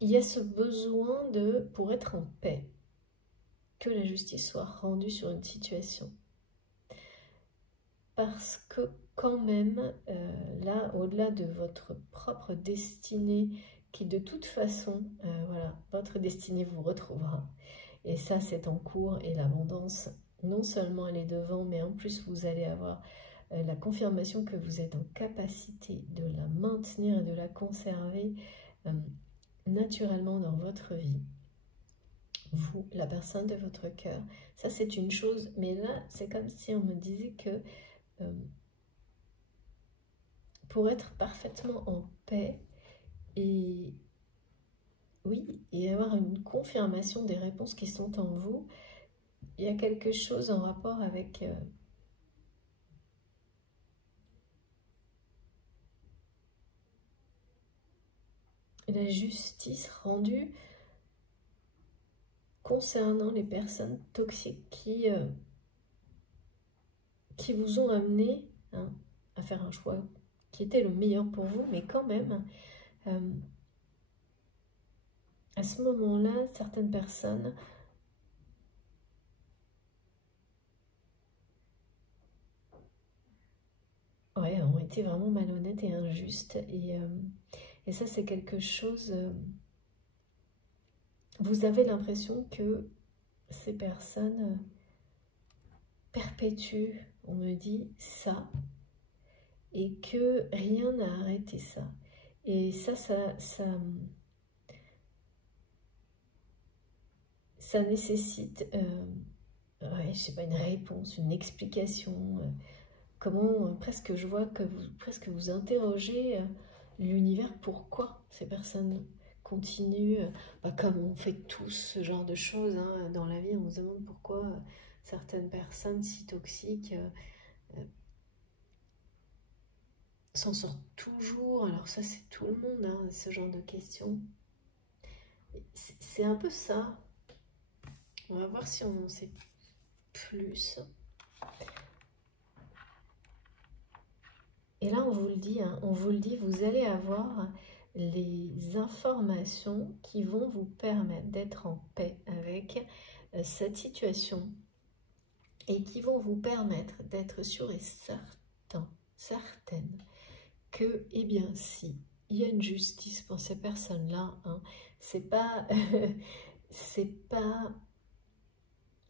il y a ce besoin de, pour être en paix, que la justice soit rendue sur une situation. Parce que quand même, là, au-delà de votre propre destinée, qui de toute façon, voilà, votre destinée vous retrouvera. Et ça, c'est en cours, et l'abondance, non seulement elle est devant, mais en plus, vous allez avoir la confirmation que vous êtes en capacité de la maintenir et de la conserver naturellement dans votre vie. Vous, la personne de votre cœur. Ça, c'est une chose, mais là, c'est comme si on me disait que pour être parfaitement en paix et oui, et avoir une confirmation des réponses qui sont en vous, il y a quelque chose en rapport avec la justice rendue concernant les personnes toxiques qui vous ont amené hein, à faire un choix qui était le meilleur pour vous, mais quand même, à ce moment-là, certaines personnes ouais, ont été vraiment malhonnêtes et injustes. Et ça, c'est quelque chose... vous avez l'impression que ces personnes perpétuent, on me dit, ça, et que rien n'a arrêté ça. Et ça nécessite, ouais, je sais pas, une réponse, une explication. Comment, presque, je vois que presque vous interrogez l'univers, pourquoi ces personnes continuent, comme on fait tous ce genre de choses hein, dans la vie, on se demande pourquoi certaines personnes si toxiques s'en sortent toujours. Alors ça, c'est tout le monde, hein, ce genre de questions. C'est un peu ça. On va voir si on en sait plus. Et là, on vous le dit, hein, on vous le dit, vous allez avoir les informations qui vont vous permettre d'être en paix avec cette situation et qui vont vous permettre d'être sûr et certaine que, eh bien, si il y a une justice pour ces personnes-là, hein, c'est pas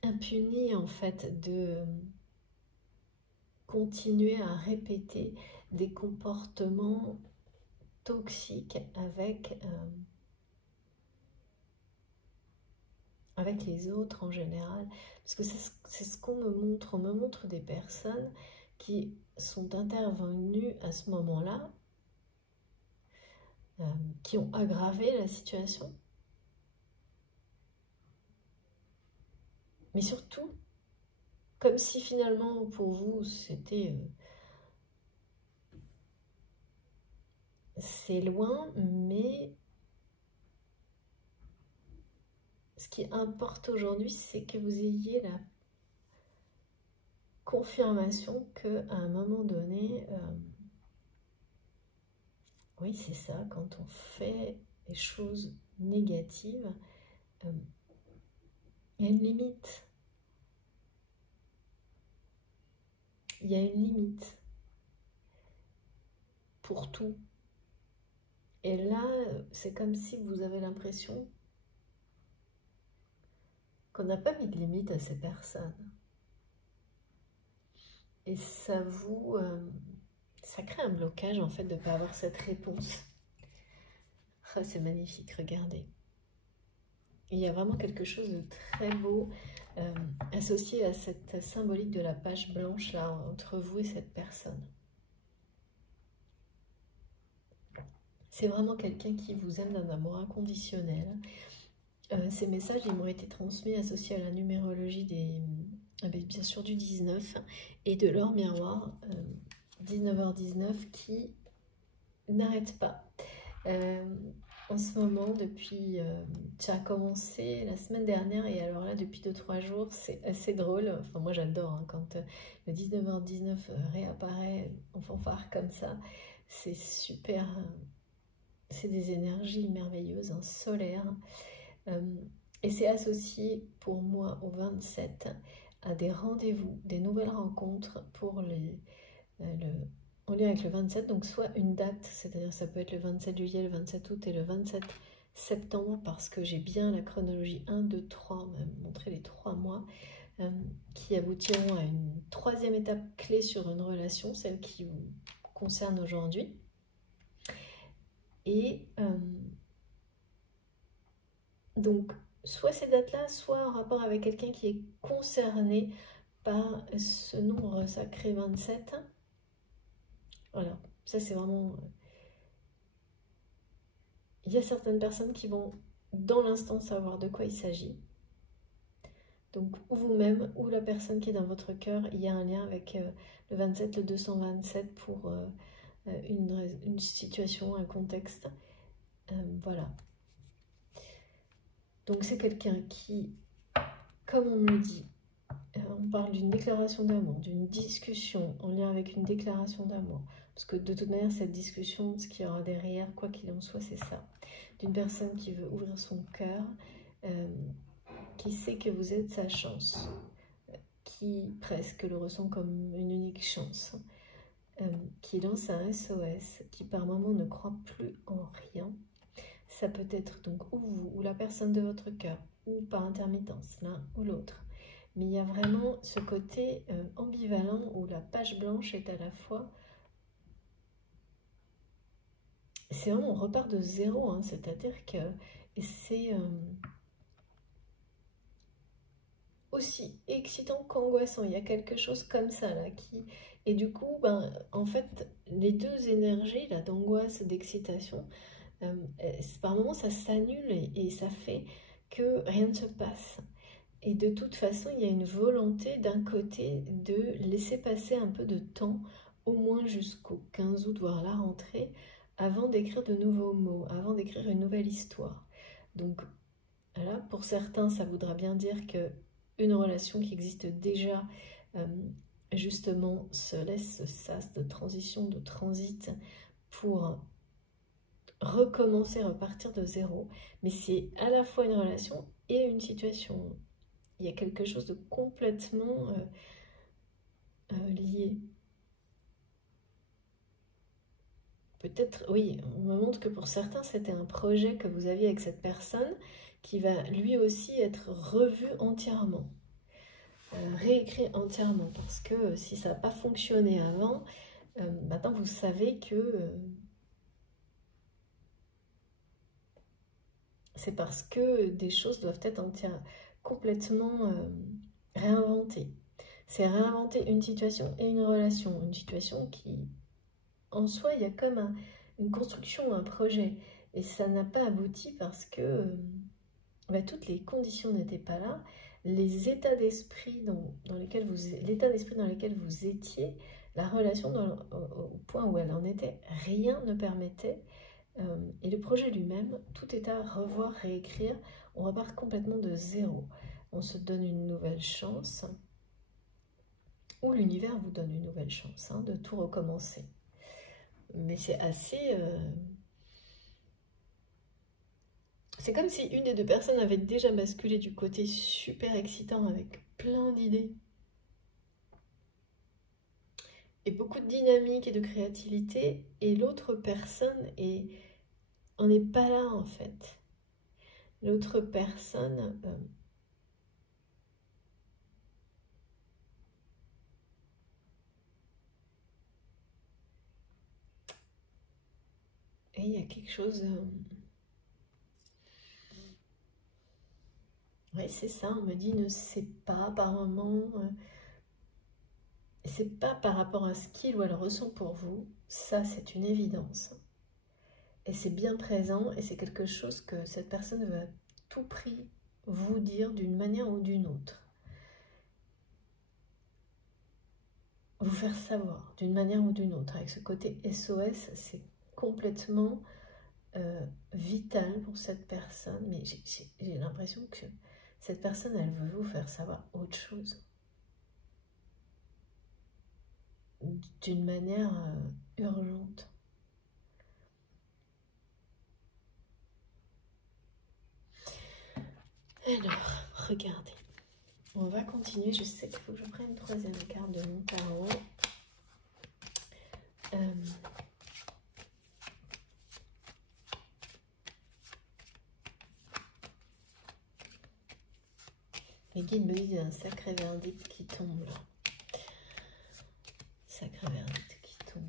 impuni en fait continuer à répéter des comportements toxiques avec les autres en général. Parce que c'est ce qu'on me montre. On me montre des personnes qui sont intervenues à ce moment-là, qui ont aggravé la situation. Mais surtout, comme si finalement pour vous c'était c'est loin, mais ce qui importe aujourd'hui, c'est que vous ayez la confirmation qu'à un moment donné, oui c'est ça, quand on fait des choses négatives, il y a une limite. Il y a une limite pour tout. Et là, c'est comme si vous avez l'impression qu'on n'a pas mis de limite à ces personnes. Et ça vous... ça crée un blocage en fait de ne pas avoir cette réponse. Oh, c'est magnifique, regardez. Il y a vraiment quelque chose de très beau associé à cette symbolique de la page blanche là entre vous et cette personne. C'est vraiment quelqu'un qui vous aime d'un amour inconditionnel. Ces messages ils m'ont été transmis associés à la numérologie bien sûr du 19 et de l'or miroir 19h19 qui n'arrête pas. En ce moment, depuis, ça a commencé la semaine dernière et alors là, depuis 2-3 jours, c'est assez drôle. Enfin, moi j'adore hein, quand le 19h19 réapparaît en fanfare comme ça. C'est super, c'est des énergies merveilleuses, hein, solaires. Et c'est associé pour moi au 27 à des rendez-vous, des nouvelles rencontres pour en lien avec le 27, donc soit une date, c'est-à-dire ça peut être le 27 juillet, le 27 août et le 27 septembre, parce que j'ai bien la chronologie 1, 2, 3, on m'a montré les 3 mois, qui aboutiront à une 3e étape clé sur une relation, celle qui vous concerne aujourd'hui. Et donc, soit ces dates-là, soit en rapport avec quelqu'un qui est concerné par ce nombre sacré 27. Voilà, ça c'est vraiment... Il y a certaines personnes qui vont dans l'instant savoir de quoi il s'agit. Donc, ou vous-même, ou la personne qui est dans votre cœur, il y a un lien avec le 27, le 227 pour une situation, un contexte. Voilà. Donc, c'est quelqu'un qui, comme on me le dit, on parle d'une déclaration d'amour, d'une discussion en lien avec une déclaration d'amour. Parce que de toute manière, cette discussion, ce qu'il y aura derrière, quoi qu'il en soit, c'est ça. D'une personne qui veut ouvrir son cœur, qui sait que vous êtes sa chance, qui presque le ressent comme une unique chance, qui lance un SOS, qui par moment ne croit plus en rien. Ça peut être donc ou vous, ou la personne de votre cœur, ou par intermittence, l'un ou l'autre. Mais il y a vraiment ce côté ambivalent où la page blanche est à la fois... C'est vraiment, on repart de zéro, hein, c'est-à-dire que c'est aussi excitant qu'angoissant. Il y a quelque chose comme ça là qui... Et du coup, ben, en fait, les deux énergies là d'angoisse, d'excitation, par moments ça s'annule et ça fait que rien ne se passe. Et de toute façon, il y a une volonté d'un côté de laisser passer un peu de temps, au moins jusqu'au 15 août, voire la rentrée, avant d'écrire de nouveaux mots, avant d'écrire une nouvelle histoire. Donc, voilà, pour certains, ça voudra bien dire que une relation qui existe déjà, justement, se laisse ce sas de transition, de transit, pour recommencer, repartir de zéro. Mais c'est à la fois une relation et une situation. Il y a quelque chose de complètement lié. Peut-être, oui, on me montre que pour certains, c'était un projet que vous aviez avec cette personne qui va lui aussi être revu entièrement. réécrire entièrement. Parce que si ça n'a pas fonctionné avant, maintenant vous savez que c'est parce que des choses doivent être complètement réinventées. C'est réinventer une situation et une relation. Une situation qui, en soi, il y a comme une construction, un projet. Et ça n'a pas abouti parce que toutes les conditions n'étaient pas là. Les états d'esprit dans lesquels l'état d'esprit dans lequel vous étiez, la relation au point où elle en était, rien ne permettait. Et le projet lui-même, tout est à revoir, réécrire. On repart complètement de zéro. On se donne une nouvelle chance, ou l'univers vous donne une nouvelle chance de tout recommencer. Mais c'est assez... C'est comme si une des deux personnes avait déjà basculé du côté super excitant avec plein d'idées et beaucoup de dynamique et de créativité, et l'autre personne en est pas là en fait. L'autre personne et il y a quelque chose... Oui, c'est ça, on me dit ne sais pas par moment. C'est pas par rapport à ce qu'il ou elle ressent pour vous, ça c'est une évidence. Et c'est bien présent et c'est quelque chose que cette personne veut à tout prix vous dire d'une manière ou d'une autre. Vous faire savoir d'une manière ou d'une autre. Avec ce côté SOS, c'est complètement vital pour cette personne. Mais j'ai l'impression que cette personne, elle veut vous faire savoir autre chose. D'une manière urgente. Alors, regardez. On va continuer. Je sais qu'il faut que je prenne une troisième carte de mon tarot. Les guides me disent qu'il y a un sacré verdict qui tombe là. Sacré verdict qui tombe.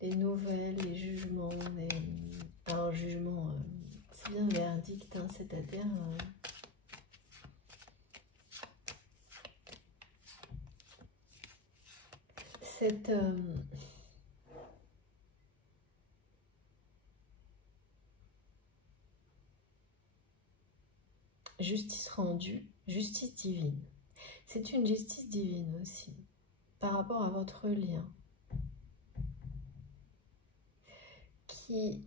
Les nouvelles, les jugements, alors jugement, c'est bien verdict, c'est-à-dire cette justice rendue, justice divine. C'est une justice divine aussi, par rapport à votre lien, qui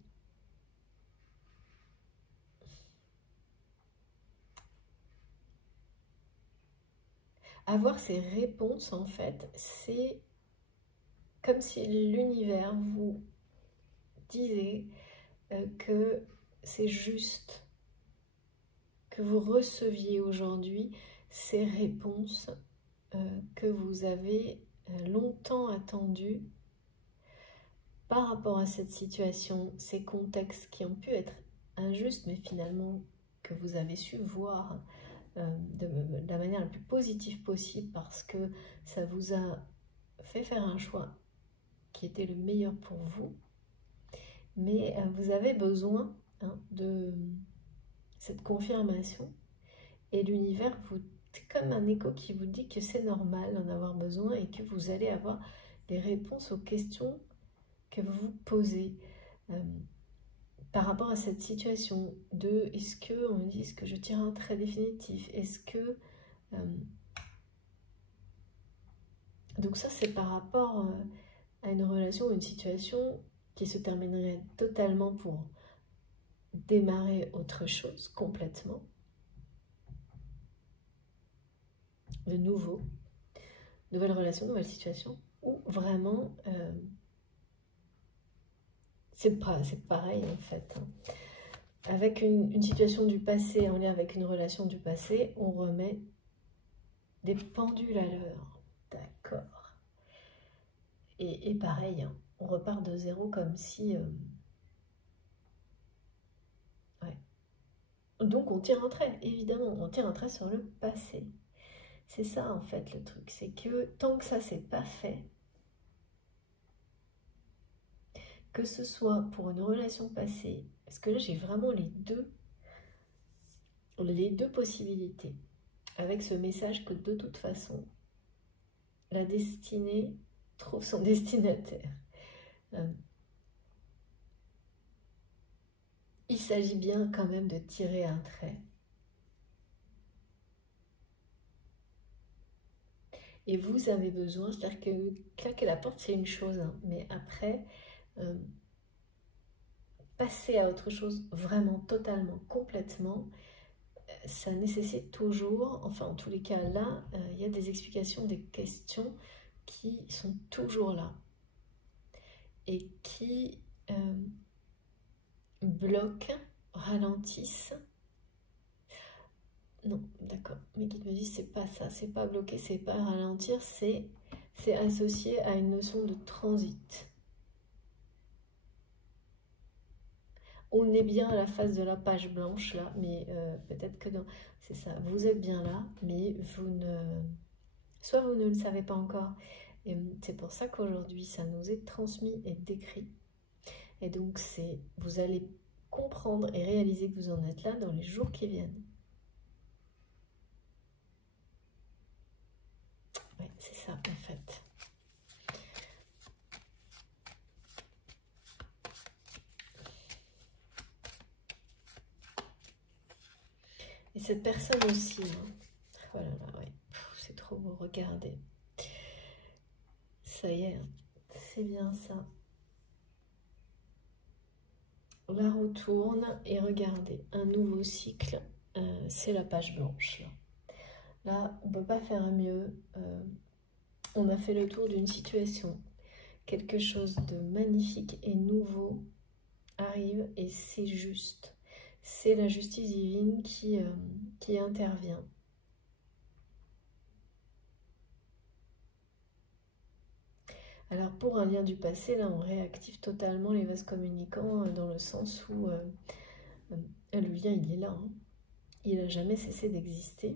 avoir ces réponses, en fait, c'est comme si l'univers vous disait que c'est juste que vous receviez aujourd'hui ces réponses que vous avez longtemps attendues par rapport à cette situation, ces contextes qui ont pu être injustes, mais finalement que vous avez su voir de la manière la plus positive possible parce que ça vous a fait faire un choix qui était le meilleur pour vous. Mais vous avez besoin de cette confirmation et l'univers c'est comme un écho qui vous dit que c'est normal d'en avoir besoin et que vous allez avoir les réponses aux questions que vous vous posez par rapport à cette situation de est-ce que, on me dit, est-ce que je tire un trait définitif, est-ce que donc ça c'est par rapport à une relation ou une situation qui se terminerait totalement pour démarrer autre chose complètement de nouveau, nouvelle relation, nouvelle situation, ou vraiment c'est pareil en fait. Avec une situation du passé en lien avec une relation du passé, on remet des pendules à l'heure. D'accord. Et pareil, on repart de zéro comme si... ouais. Donc on tire un trait, évidemment, on tire un trait sur le passé. C'est ça en fait le truc, c'est que tant que ça c'est pas fait, que ce soit pour une relation passée, parce que là j'ai vraiment les deux possibilités, avec ce message que de toute façon, la destinée trouve son destinataire. Il s'agit bien quand même de tirer un trait. Et vous avez besoin, c'est-à-dire que claquer la porte c'est une chose, hein, mais après, passer à autre chose vraiment, totalement, complètement, ça nécessite toujours, enfin en tous les cas là, il y a des explications, des questions qui sont toujours là et qui bloquent, ralentissent. Non, d'accord, mes guides me disent c'est pas ça, c'est pas bloquer, c'est pas ralentir, c'est associé à une notion de transit. On est bien à la face de la page blanche là, mais peut-être que non, c'est ça, vous êtes bien là, mais soit vous ne le savez pas encore, et c'est pour ça qu'aujourd'hui ça nous est transmis et décrit, et donc vous allez comprendre et réaliser que vous en êtes là dans les jours qui viennent. Ouais, c'est ça en fait. Et cette personne aussi, hein. Voilà, ouais. C'est trop beau, regardez. Ça y est, c'est bien ça. On la retourne et regardez, un nouveau cycle, c'est la page blanche. Là, on ne peut pas faire mieux. On a fait le tour d'une situation. Quelque chose de magnifique et nouveau arrive et c'est juste. C'est la justice divine qui intervient. Alors pour un lien du passé, là on réactive totalement les vases communicants dans le sens où le lien il est là, hein. Il n'a jamais cessé d'exister.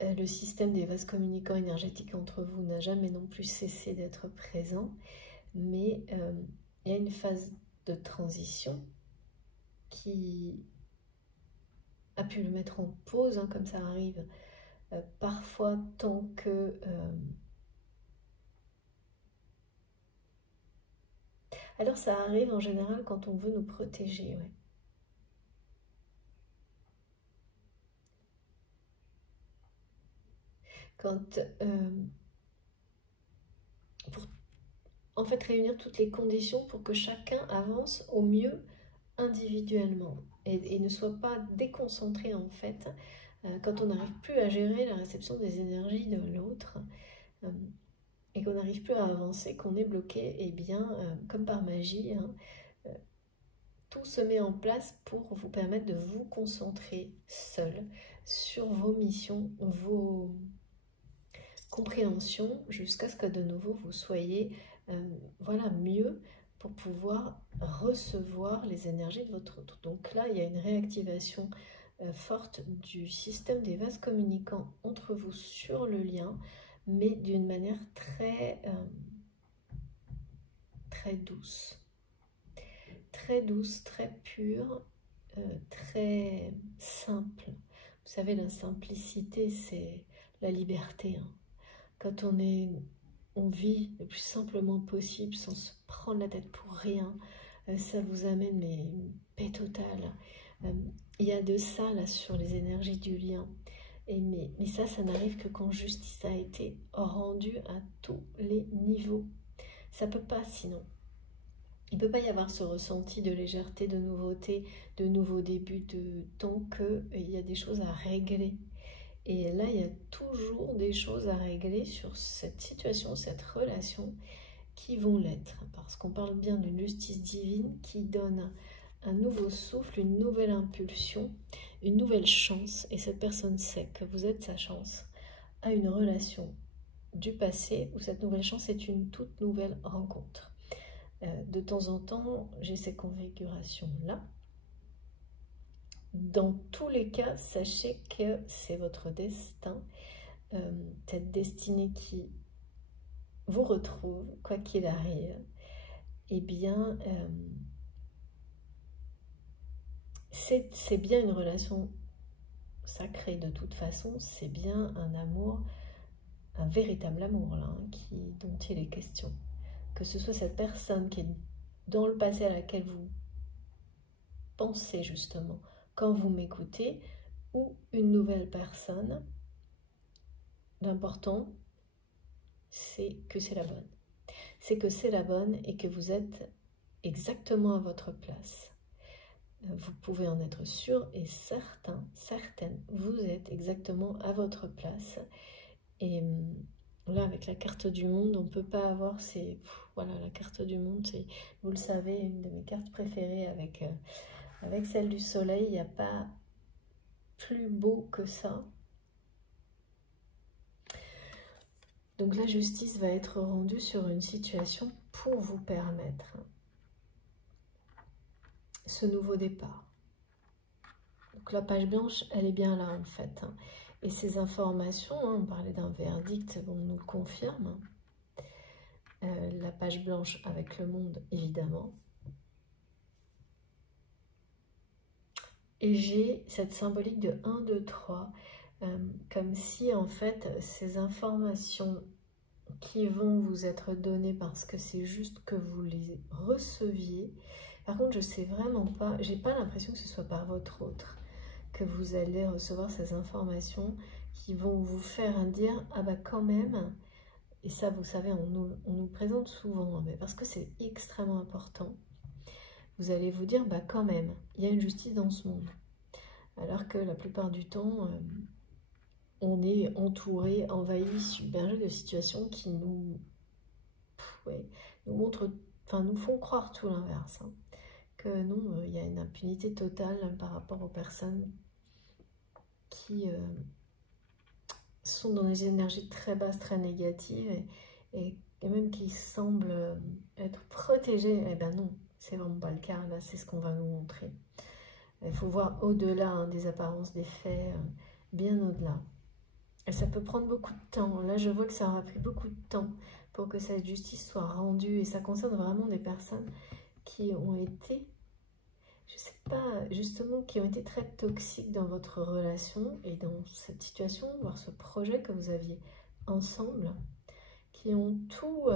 Le système des vases communicants énergétiques entre vous n'a jamais non plus cessé d'être présent, mais il y a une phase de transition qui a pu le mettre en pause, hein, comme ça arrive parfois tant que... Alors ça arrive en général quand on veut nous protéger, ouais. Quand... pour en fait réunir toutes les conditions pour que chacun avance au mieux individuellement et ne soit pas déconcentré en fait quand on n'arrive plus à gérer la réception des énergies de l'autre et qu'on n'arrive plus à avancer, qu'on est bloqué, et bien comme par magie, hein, tout se met en place pour vous permettre de vous concentrer seul sur vos missions, vos compréhensions, jusqu'à ce que de nouveau vous soyez voilà, mieux pour pouvoir recevoir les énergies de votre autre. Donc là, il y a une réactivation forte du système des vases communicants entre vous sur le lien, mais d'une manière très, très douce, très pure, très simple. Vous savez, la simplicité, c'est la liberté, hein. Quand on vit le plus simplement possible, sans se prendre la tête pour rien, ça vous amène une paix totale. Il y a de ça là sur les énergies du lien. Mais ça n'arrive que quand justice a été rendue à tous les niveaux. Ça ne peut pas sinon. Il ne peut pas y avoir ce ressenti de légèreté, de nouveauté, de nouveau début, tant qu'il y a des choses à régler. Et là, il y a toujours des choses à régler sur cette situation, cette relation qui vont l'être. Parce qu'on parle bien d'une justice divine qui donne un nouveau souffle, une nouvelle impulsion, une nouvelle chance. Et cette personne sait que vous êtes sa chance à une relation du passé où cette nouvelle chance est une toute nouvelle rencontre. De temps en temps, j'ai ces configurations-là. dans tous les cas, sachez que c'est votre destin, cette destinée qui vous retrouve, quoi qu'il arrive. Eh bien, c'est bien une relation sacrée de toute façon, c'est bien un amour, un véritable amour là, hein, dont il est question. Que ce soit cette personne qui est dans le passé à laquelle vous pensez justement quand vous m'écoutez, ou une nouvelle personne, l'important c'est que c'est la bonne. C'est que c'est la bonne et que vous êtes exactement à votre place. Vous pouvez en être sûr et certain, certaine, vous êtes exactement à votre place. Et là, avec la carte du monde, on ne peut pas avoir ces... Voilà, la carte du monde, c'est, vous le savez, une de mes cartes préférées avec celle du soleil. Il n'y a pas plus beau que ça. Donc la justice va être rendue sur une situation pour vous permettre ce nouveau départ. Donc la page blanche, elle est bien là en fait. Et ces informations, on parlait d'un verdict, on nous le confirme. La page blanche avec le monde, évidemment. Et j'ai cette symbolique de 1, 2, 3, comme si en fait ces informations qui vont vous être données parce que c'est juste que vous les receviez. Par contre, je sais vraiment pas, j'ai pas l'impression que ce soit par votre autre que vous allez recevoir ces informations qui vont vous faire dire ah bah quand même, et ça vous savez on nous présente souvent, mais parce que c'est extrêmement important, vous allez vous dire bah quand même, il y a une justice dans ce monde, alors que la plupart du temps on est entouré, envahi, submergé de situations qui nous montrent, enfin nous font croire tout l'inverse, hein, que non, il y a une impunité totale par rapport aux personnes qui sont dans des énergies très basses, très négatives, et même qui semblent être protégées. Eh ben non, c'est vraiment pas le cas, là c'est ce qu'on va nous montrer. Il faut voir au-delà hein, des apparences, des faits, bien au-delà. Et ça peut prendre beaucoup de temps. Là je vois que ça aura pris beaucoup de temps pour que cette justice soit rendue, et ça concerne vraiment des personnes qui ont été, je sais pas, justement, qui ont été très toxiques dans votre relation et dans cette situation, voire ce projet que vous aviez ensemble, qui ont tout,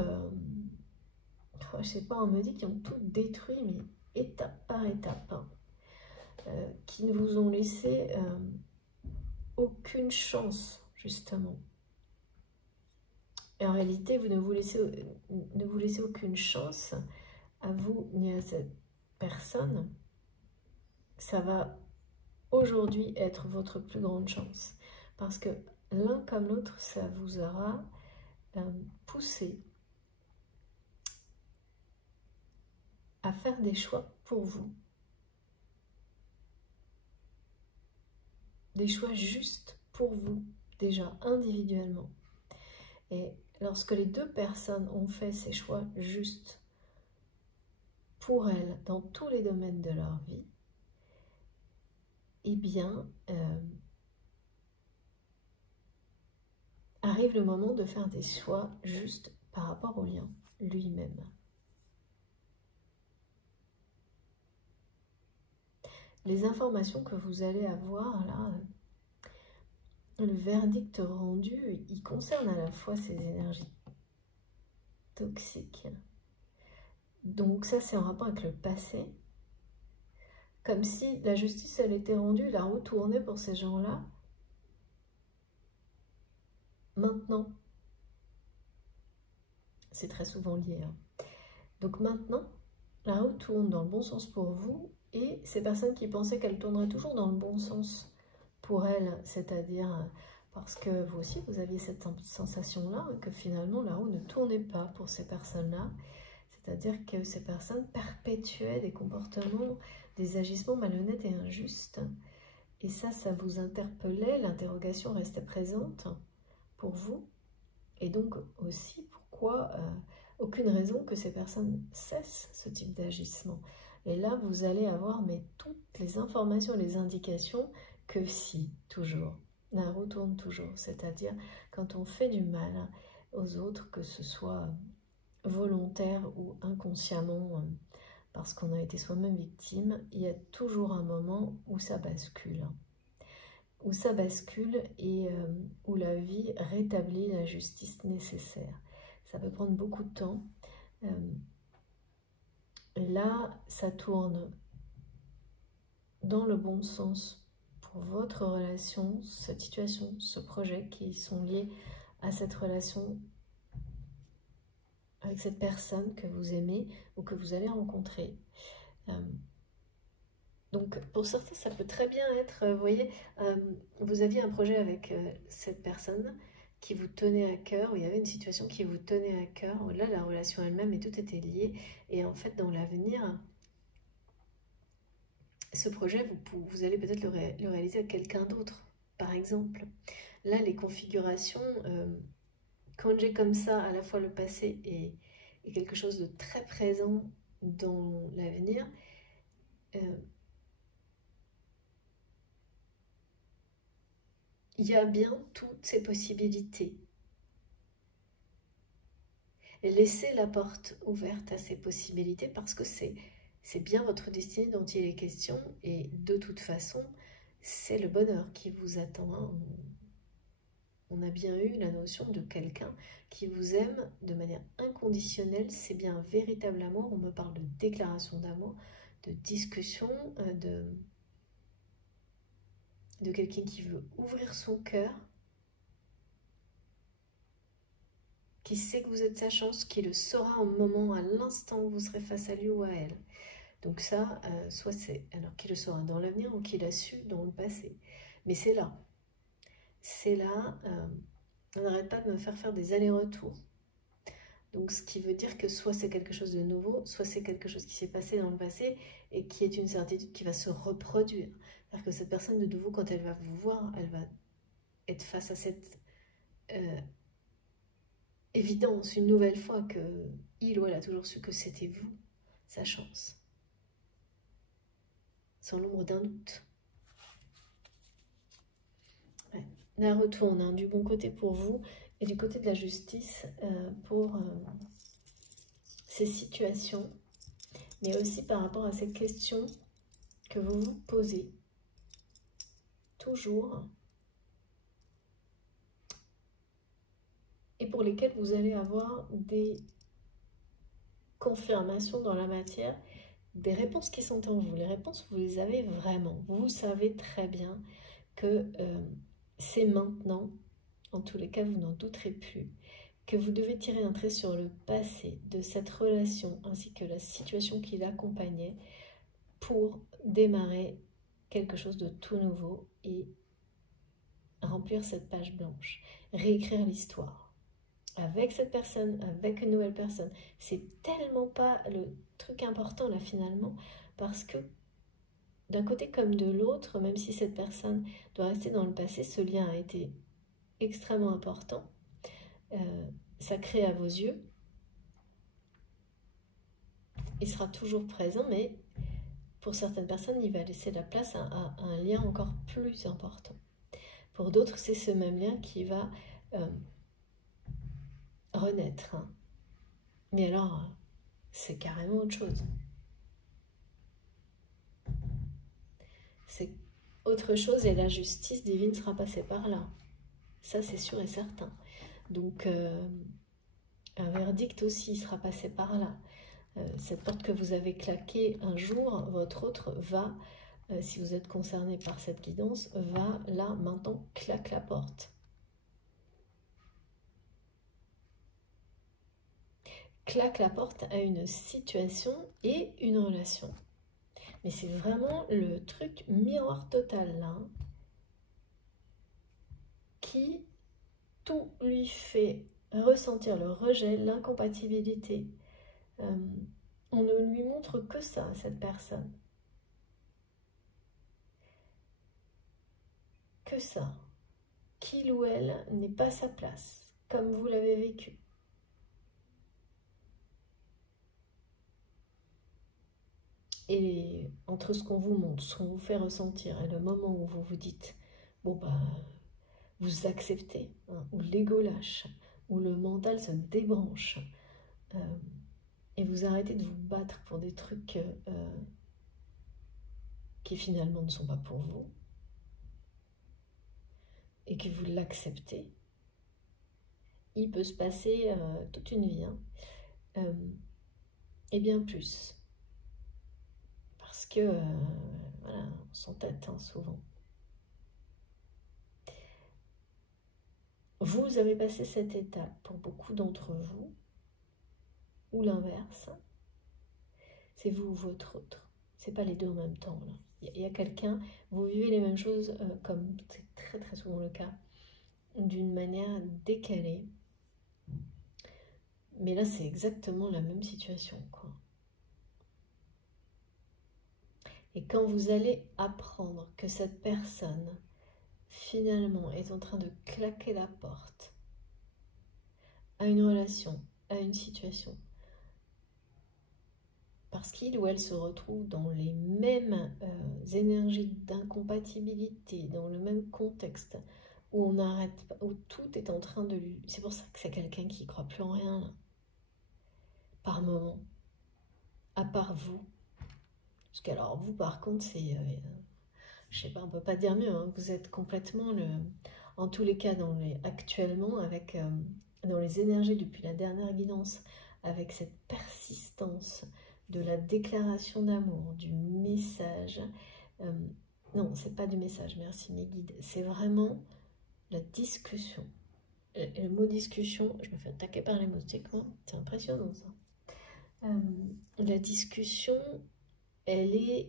je sais pas, on me dit qu'ils ont tout détruit, mais étape par étape, hein, qui ne vous ont laissé aucune chance, justement. Et en réalité, vous ne vous laissez aucune chance à vous ni à cette personne. Ça va aujourd'hui être votre plus grande chance. Parce que l'un comme l'autre, ça vous aura poussé à faire des choix pour vous. Des choix justes pour vous, déjà individuellement. Et lorsque les deux personnes ont fait ces choix justes pour elles dans tous les domaines de leur vie, eh bien, arrive le moment de faire des choix justes par rapport au lien lui-même. Les informations que vous allez avoir là, le verdict rendu, il concerne à la fois ces énergies toxiques. Donc ça, c'est en rapport avec le passé. Comme si la justice, elle était rendue, la roue tournait pour ces gens-là. Maintenant, c'est très souvent lié. Hein. Donc maintenant, la roue tourne dans le bon sens pour vous, et ces personnes qui pensaient qu'elle tournerait toujours dans le bon sens pour elles, c'est-à-dire parce que vous aussi, vous aviez cette sensation-là, que finalement, la roue ne tournait pas pour ces personnes-là. C'est-à-dire que ces personnes perpétuaient des comportements, des agissements malhonnêtes et injustes. Et ça vous interpellait, l'interrogation restait présente pour vous. Et donc aussi, pourquoi aucune raison que ces personnes cessent ce type d'agissement. Et là, vous allez avoir mais toutes les informations, les indications que si, toujours, la roue tourne toujours. C'est-à-dire, quand on fait du mal aux autres, que ce soit volontaire ou inconsciemment, parce qu'on a été soi-même victime, il y a toujours un moment où ça bascule. Où ça bascule et où la vie rétablit la justice nécessaire. Ça peut prendre beaucoup de temps. Et là, ça tourne dans le bon sens pour votre relation, cette situation, ce projet qui sont liés à cette relation avec cette personne que vous aimez ou que vous allez rencontrer. Donc pour certains, ça peut très bien être, vous voyez, vous aviez un projet avec cette personne qui vous tenait à cœur, où il y avait une situation qui vous tenait à cœur, où là la relation elle-même et tout était lié, et en fait dans l'avenir, ce projet, vous allez peut-être le réaliser avec quelqu'un d'autre, par exemple. Là, les configurations, quand j'ai comme ça à la fois le passé et quelque chose de très présent dans l'avenir, il y a bien toutes ces possibilités. Et laissez la porte ouverte à ces possibilités parce que c'est bien votre destinée dont il est question et de toute façon, c'est le bonheur qui vous attend. Hein. On a bien eu la notion de quelqu'un qui vous aime de manière inconditionnelle, c'est bien un véritable amour. On me parle de déclaration d'amour, de discussion, de quelqu'un qui veut ouvrir son cœur, qui sait que vous êtes sa chance, qui le saura au moment, à l'instant où vous serez face à lui ou à elle. Donc ça, soit c'est, alors qu'il le saura dans l'avenir ou qu'il l'a su dans le passé. Mais c'est là. C'est là, on n'arrête pas de me faire des allers-retours. Donc ce qui veut dire que soit c'est quelque chose de nouveau, soit c'est quelque chose qui s'est passé dans le passé et qui est une certitude qui va se reproduire. C'est-à-dire que cette personne de nouveau, quand elle va vous voir, elle va être face à cette évidence une nouvelle fois que il ou elle a toujours su que c'était vous, sa chance. Sans l'ombre d'un doute. Ouais. La retourne hein, du bon côté pour vous et du côté de la justice pour ces situations, mais aussi par rapport à ces questions que vous vous posez toujours et pour lesquelles vous allez avoir des confirmations dans la matière, des réponses qui sont en vous. Les réponses, vous les avez vraiment. Vous savez très bien que c'est maintenant, en tous les cas, vous n'en douterez plus, que vous devez tirer un trait sur le passé de cette relation ainsi que la situation qui l'accompagnait pour démarrer quelque chose de tout nouveau et remplir cette page blanche, réécrire l'histoire. Avec cette personne, avec une nouvelle personne. C'est tellement pas le truc important là finalement, parce que d'un côté comme de l'autre, même si cette personne doit rester dans le passé, ce lien a été extrêmement important, sacré à vos yeux, il sera toujours présent, mais pour certaines personnes, il va laisser la place à un lien encore plus important. Pour d'autres, c'est ce même lien qui va renaître. Mais alors, c'est carrément autre chose. C'est autre chose et la justice divine sera passée par là. Ça, c'est sûr et certain. Donc, un verdict aussi sera passé par là. Cette porte que vous avez claquée un jour, votre autre va, si vous êtes concerné par cette guidance, va là, maintenant, claque la porte. Claque la porte à une situation et une relation. Mais c'est vraiment le truc miroir total là, qui tout lui fait ressentir le rejet, l'incompatibilité. On ne lui montre que ça, cette personne. Que ça. Qu'il ou elle n'est pas sa place, comme vous l'avez vécu. Et entre ce qu'on vous montre, ce qu'on vous fait ressentir, et le moment où vous vous dites, bon bah, vous acceptez, hein, où l'ego lâche, où le mental se débranche, et vous arrêtez de vous battre pour des trucs qui finalement ne sont pas pour vous, et que vous l'acceptez, il peut se passer toute une vie, hein, et bien plus. Parce que, voilà, on s'entête hein, souvent. Vous avez passé cette étape pour beaucoup d'entre vous, ou l'inverse, c'est vous ou votre autre. C'est pas les deux en même temps. Il y a quelqu'un, vous vivez les mêmes choses, comme c'est très très souvent le cas, d'une manière décalée. Mais là, c'est exactement la même situation, quoi. Et quand vous allez apprendre que cette personne, finalement, est en train de claquer la porte à une relation, à une situation, parce qu'il ou elle se retrouve dans les mêmes énergies d'incompatibilité, dans le même contexte, où on n'arrête pas, où tout est en train de lui... C'est pour ça que c'est quelqu'un qui ne croit plus en rien, là. Par moment, à part vous. Parce que alors vous, par contre, c'est... je sais pas, on peut pas dire mieux, hein, vous êtes complètement le... En tous les cas, actuellement, avec dans les énergies depuis la dernière guidance, avec cette persistance de la déclaration d'amour, du message. Non, c'est pas du message, merci mes guides. C'est vraiment la discussion. Et le mot discussion, je me fais attaquer par les moustiques, hein, c'est impressionnant ça. La discussion, elle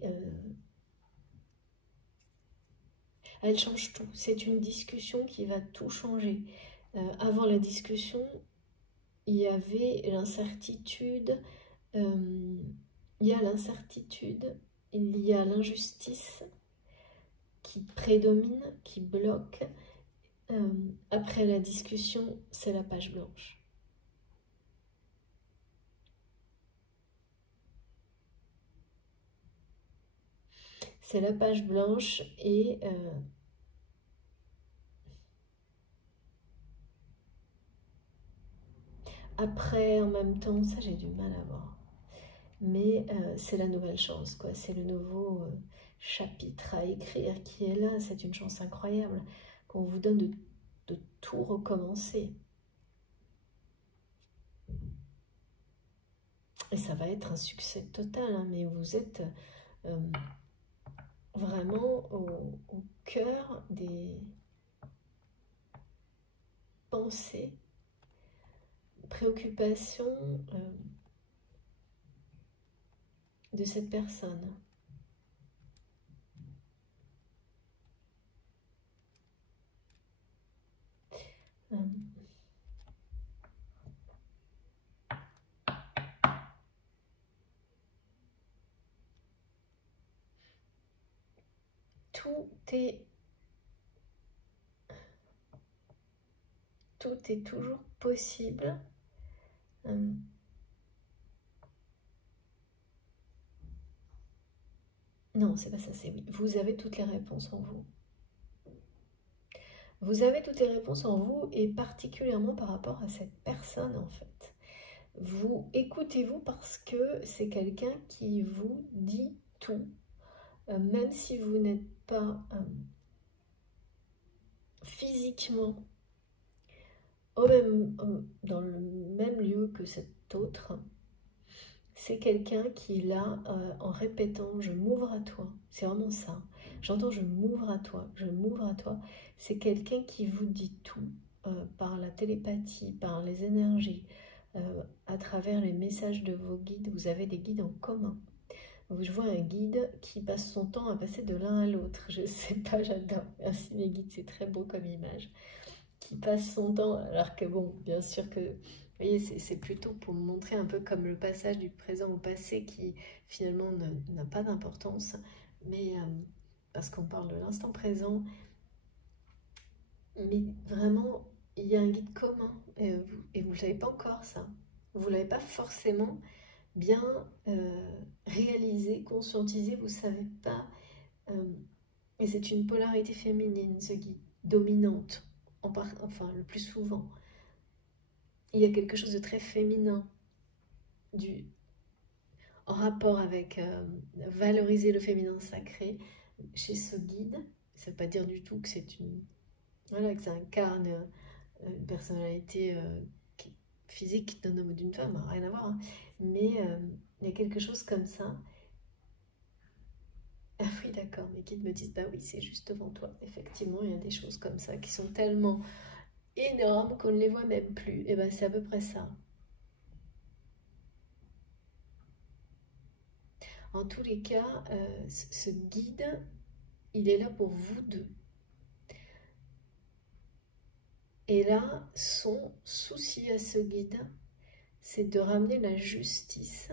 change tout. C'est une discussion qui va tout changer. Avant la discussion, il y avait l'incertitude, il y a l'incertitude, il y a l'injustice qui prédomine, qui bloque. Après la discussion, c'est la page blanche. C'est la page blanche et après, en même temps, ça j'ai du mal à voir. Mais c'est la nouvelle chance, quoi. C'est le nouveau chapitre à écrire qui est là. C'est une chance incroyable qu'on vous donne de tout recommencer. Et ça va être un succès total, hein, mais vous êtes vraiment au cœur des pensées, préoccupations de cette personne. Tout est toujours possible. Non, c'est pas ça, c'est oui. Vous avez toutes les réponses en vous. Vous avez toutes les réponses en vous et particulièrement par rapport à cette personne en fait. Vous écoutez-vous parce que c'est quelqu'un qui vous dit tout, même si vous n'êtes pas physiquement dans le même lieu que cet autre. C'est quelqu'un qui là, en répétant « je m'ouvre à toi », c'est vraiment ça. J'entends « je m'ouvre à toi »,« je m'ouvre à toi ». C'est quelqu'un qui vous dit tout par la télépathie, par les énergies, à travers les messages de vos guides. Vous avez des guides en commun. Je vois un guide qui passe son temps à passer de l'un à l'autre. Je sais pas, j'adore. Merci mes guides, c'est très beau comme image. Qui passe son temps, alors que bon, bien sûr que... Vous voyez, c'est plutôt pour montrer un peu comme le passage du présent au passé qui finalement n'a pas d'importance, mais parce qu'on parle de l'instant présent, mais vraiment, il y a un guide commun, et vous ne le savez pas encore ça, vous ne l'avez pas forcément, bien réaliser, conscientiser, vous ne savez pas, et c'est une polarité féminine, ce guide, dominante, enfin le plus souvent. Il y a quelque chose de très féminin, en rapport avec valoriser le féminin sacré chez ce guide. Ça ne veut pas dire du tout que c'est voilà, que ça incarne une personnalité physique d'un homme ou d'une femme, rien à voir, hein. Mais il y a quelque chose comme ça. Ah oui, d'accord, mes guides me disent, bah oui, c'est juste devant toi. Effectivement, il y a des choses comme ça qui sont tellement énormes qu'on ne les voit même plus. Et ben c'est à peu près ça. En tous les cas, ce guide, il est là pour vous deux. Et là, son souci à ce guide, c'est de ramener la justice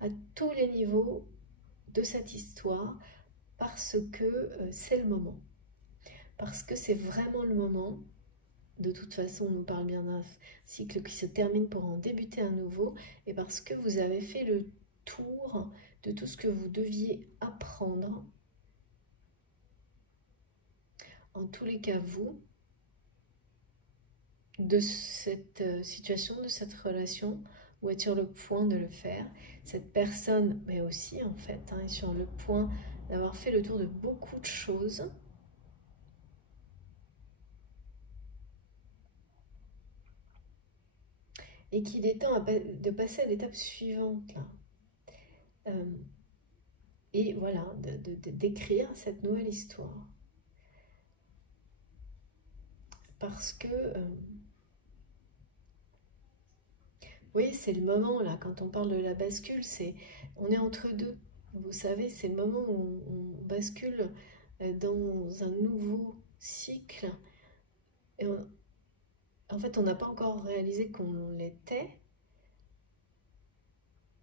à tous les niveaux de cette histoire, parce que c'est le moment. Parce que c'est vraiment le moment. De toute façon, on nous parle bien d'un cycle qui se termine pour en débuter un nouveau, et parce que vous avez fait le tour de tout ce que vous deviez apprendre. En tous les cas, vous, de cette situation, de cette relation, ou êtes sur le point de le faire. Cette personne, mais aussi en fait, hein, est sur le point d'avoir fait le tour de beaucoup de choses. Et qu'il est temps de passer à l'étape suivante, là. Et voilà, d'écrire cette nouvelle histoire. Parce que, oui, c'est le moment, là, quand on parle de la bascule, on est entre deux. Vous savez, c'est le moment où on bascule dans un nouveau cycle. Et en fait, on n'a pas encore réalisé qu'on l'était.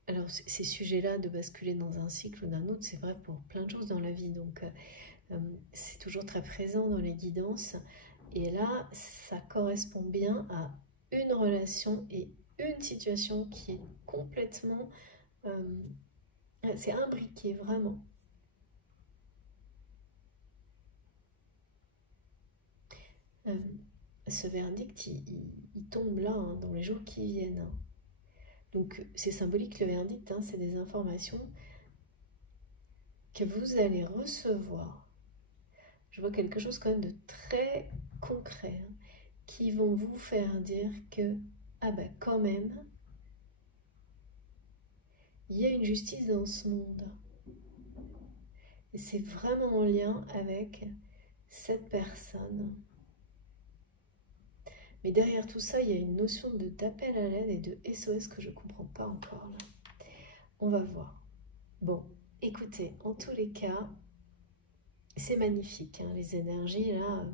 Alors, ces sujets-là, de basculer dans un cycle ou d'un autre, c'est vrai pour plein de choses dans la vie. Donc, c'est toujours très présent dans les guidances. Et là, ça correspond bien à une relation et une situation qui est complètement... c'est imbriqué, vraiment. Ce verdict, il tombe là, hein, dans les jours qui viennent. Hein. Donc, c'est symbolique, le verdict, hein, c'est des informations que vous allez recevoir. Je vois quelque chose quand même de très concret, hein, qui vont vous faire dire que, ah ben quand même, il y a une justice dans ce monde. Et c'est vraiment en lien avec cette personne. Mais derrière tout ça, il y a une notion d'appel à l'aide et de SOS que je ne comprends pas encore là. On va voir. Bon, écoutez, en tous les cas, c'est magnifique, hein, les énergies là.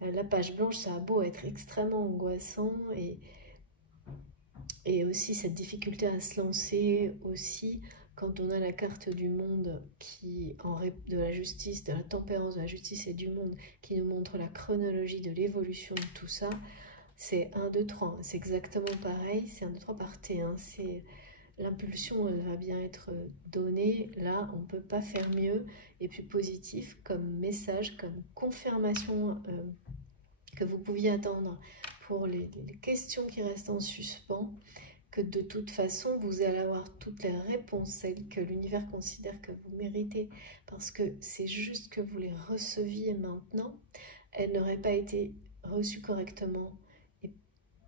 La page blanche, ça a beau être extrêmement angoissant et aussi cette difficulté à se lancer aussi quand on a la carte du monde de la justice, de la tempérance, de la justice et du monde qui nous montre la chronologie de l'évolution de tout ça. C'est 1, 2, 3, c'est exactement pareil, c'est 1, 2, 3 par T1, c'est l'impulsion, elle va bien être donnée, là on ne peut pas faire mieux et plus positif comme message, comme confirmation que vous pouviez attendre pour les questions qui restent en suspens, que de toute façon vous allez avoir toutes les réponses, celles que l'univers considère que vous méritez, parce que c'est juste que vous les receviez maintenant, elles n'auraient pas été reçues correctement et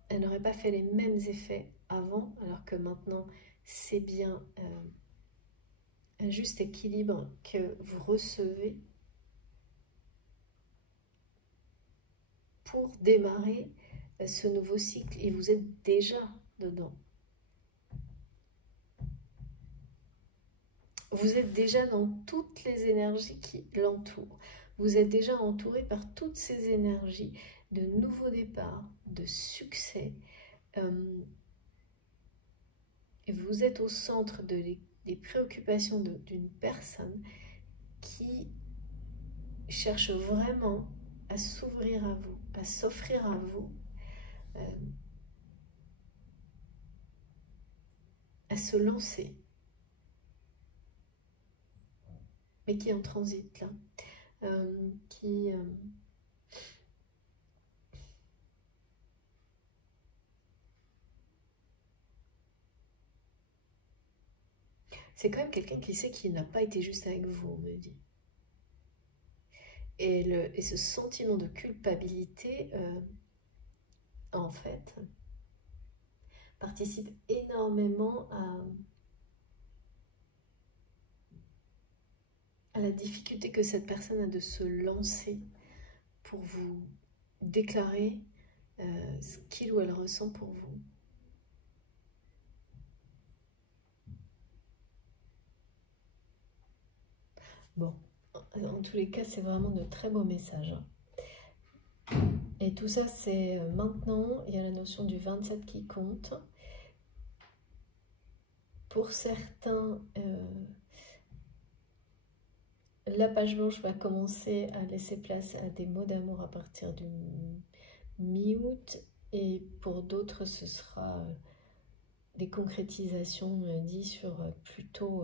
elles n'auraient pas fait les mêmes effets avant, alors que maintenant c'est bien un juste équilibre que vous recevez pour démarrer ce nouveau cycle et vous êtes déjà dedans. Vous êtes déjà dans toutes les énergies qui l'entourent. Vous êtes déjà entouré par toutes ces énergies de nouveau départ, de succès. Et vous êtes au centre des préoccupations d'une personne qui cherche vraiment à s'ouvrir à vous, à s'offrir à vous. à se lancer, mais qui est en transit là, c'est quand même quelqu'un qui sait qu'il n'a pas été juste avec vous, on me dit. Et ce sentiment de culpabilité, en fait, participe énormément à la difficulté que cette personne a de se lancer pour vous déclarer ce qu'il ou elle ressent pour vous. Bon, en tous les cas, c'est vraiment de très beaux messages. Et tout ça, c'est maintenant, il y a la notion du 27 qui compte. Pour certains, la page blanche va commencer à laisser place à des mots d'amour à partir du mi-août. Et pour d'autres, ce sera des concrétisations dites sur plutôt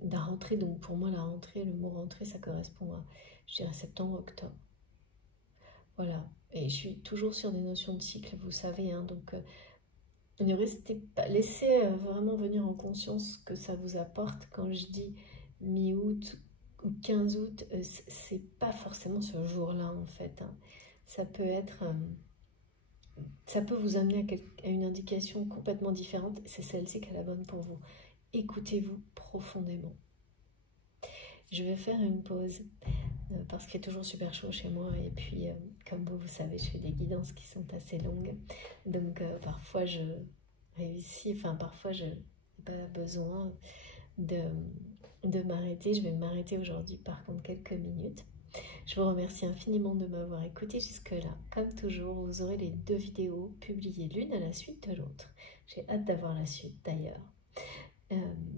la rentrée. Donc pour moi, la rentrée, le mot rentrée, ça correspond à, je dirais, septembre-octobre. Voilà, et je suis toujours sur des notions de cycle, vous savez, hein, donc ne restez pas, laissez vraiment venir en conscience ce que ça vous apporte. Quand je dis mi-août ou 15 août, c'est pas forcément ce jour-là en fait, hein. Ça peut être, ça peut vous amener à une indication complètement différente, c'est celle-ci qui est la bonne pour vous. Écoutez-vous profondément. Je vais faire une pause parce qu'il est toujours super chaud chez moi et puis comme vous savez, je fais des guidances qui sont assez longues, donc parfois je réussis, enfin parfois je n'ai pas besoin de m'arrêter. Je vais m'arrêter aujourd'hui par contre quelques minutes. Je vous remercie infiniment de m'avoir écouté jusque-là. Comme toujours, vous aurez les 2 vidéos publiées l'une à la suite de l'autre. J'ai hâte d'avoir la suite d'ailleurs.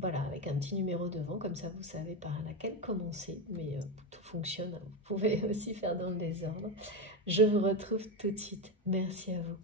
Voilà, avec un petit numéro devant, comme ça vous savez par laquelle commencer, mais tout fonctionne, vous pouvez aussi faire dans le désordre. Je vous retrouve tout de suite. Merci à vous.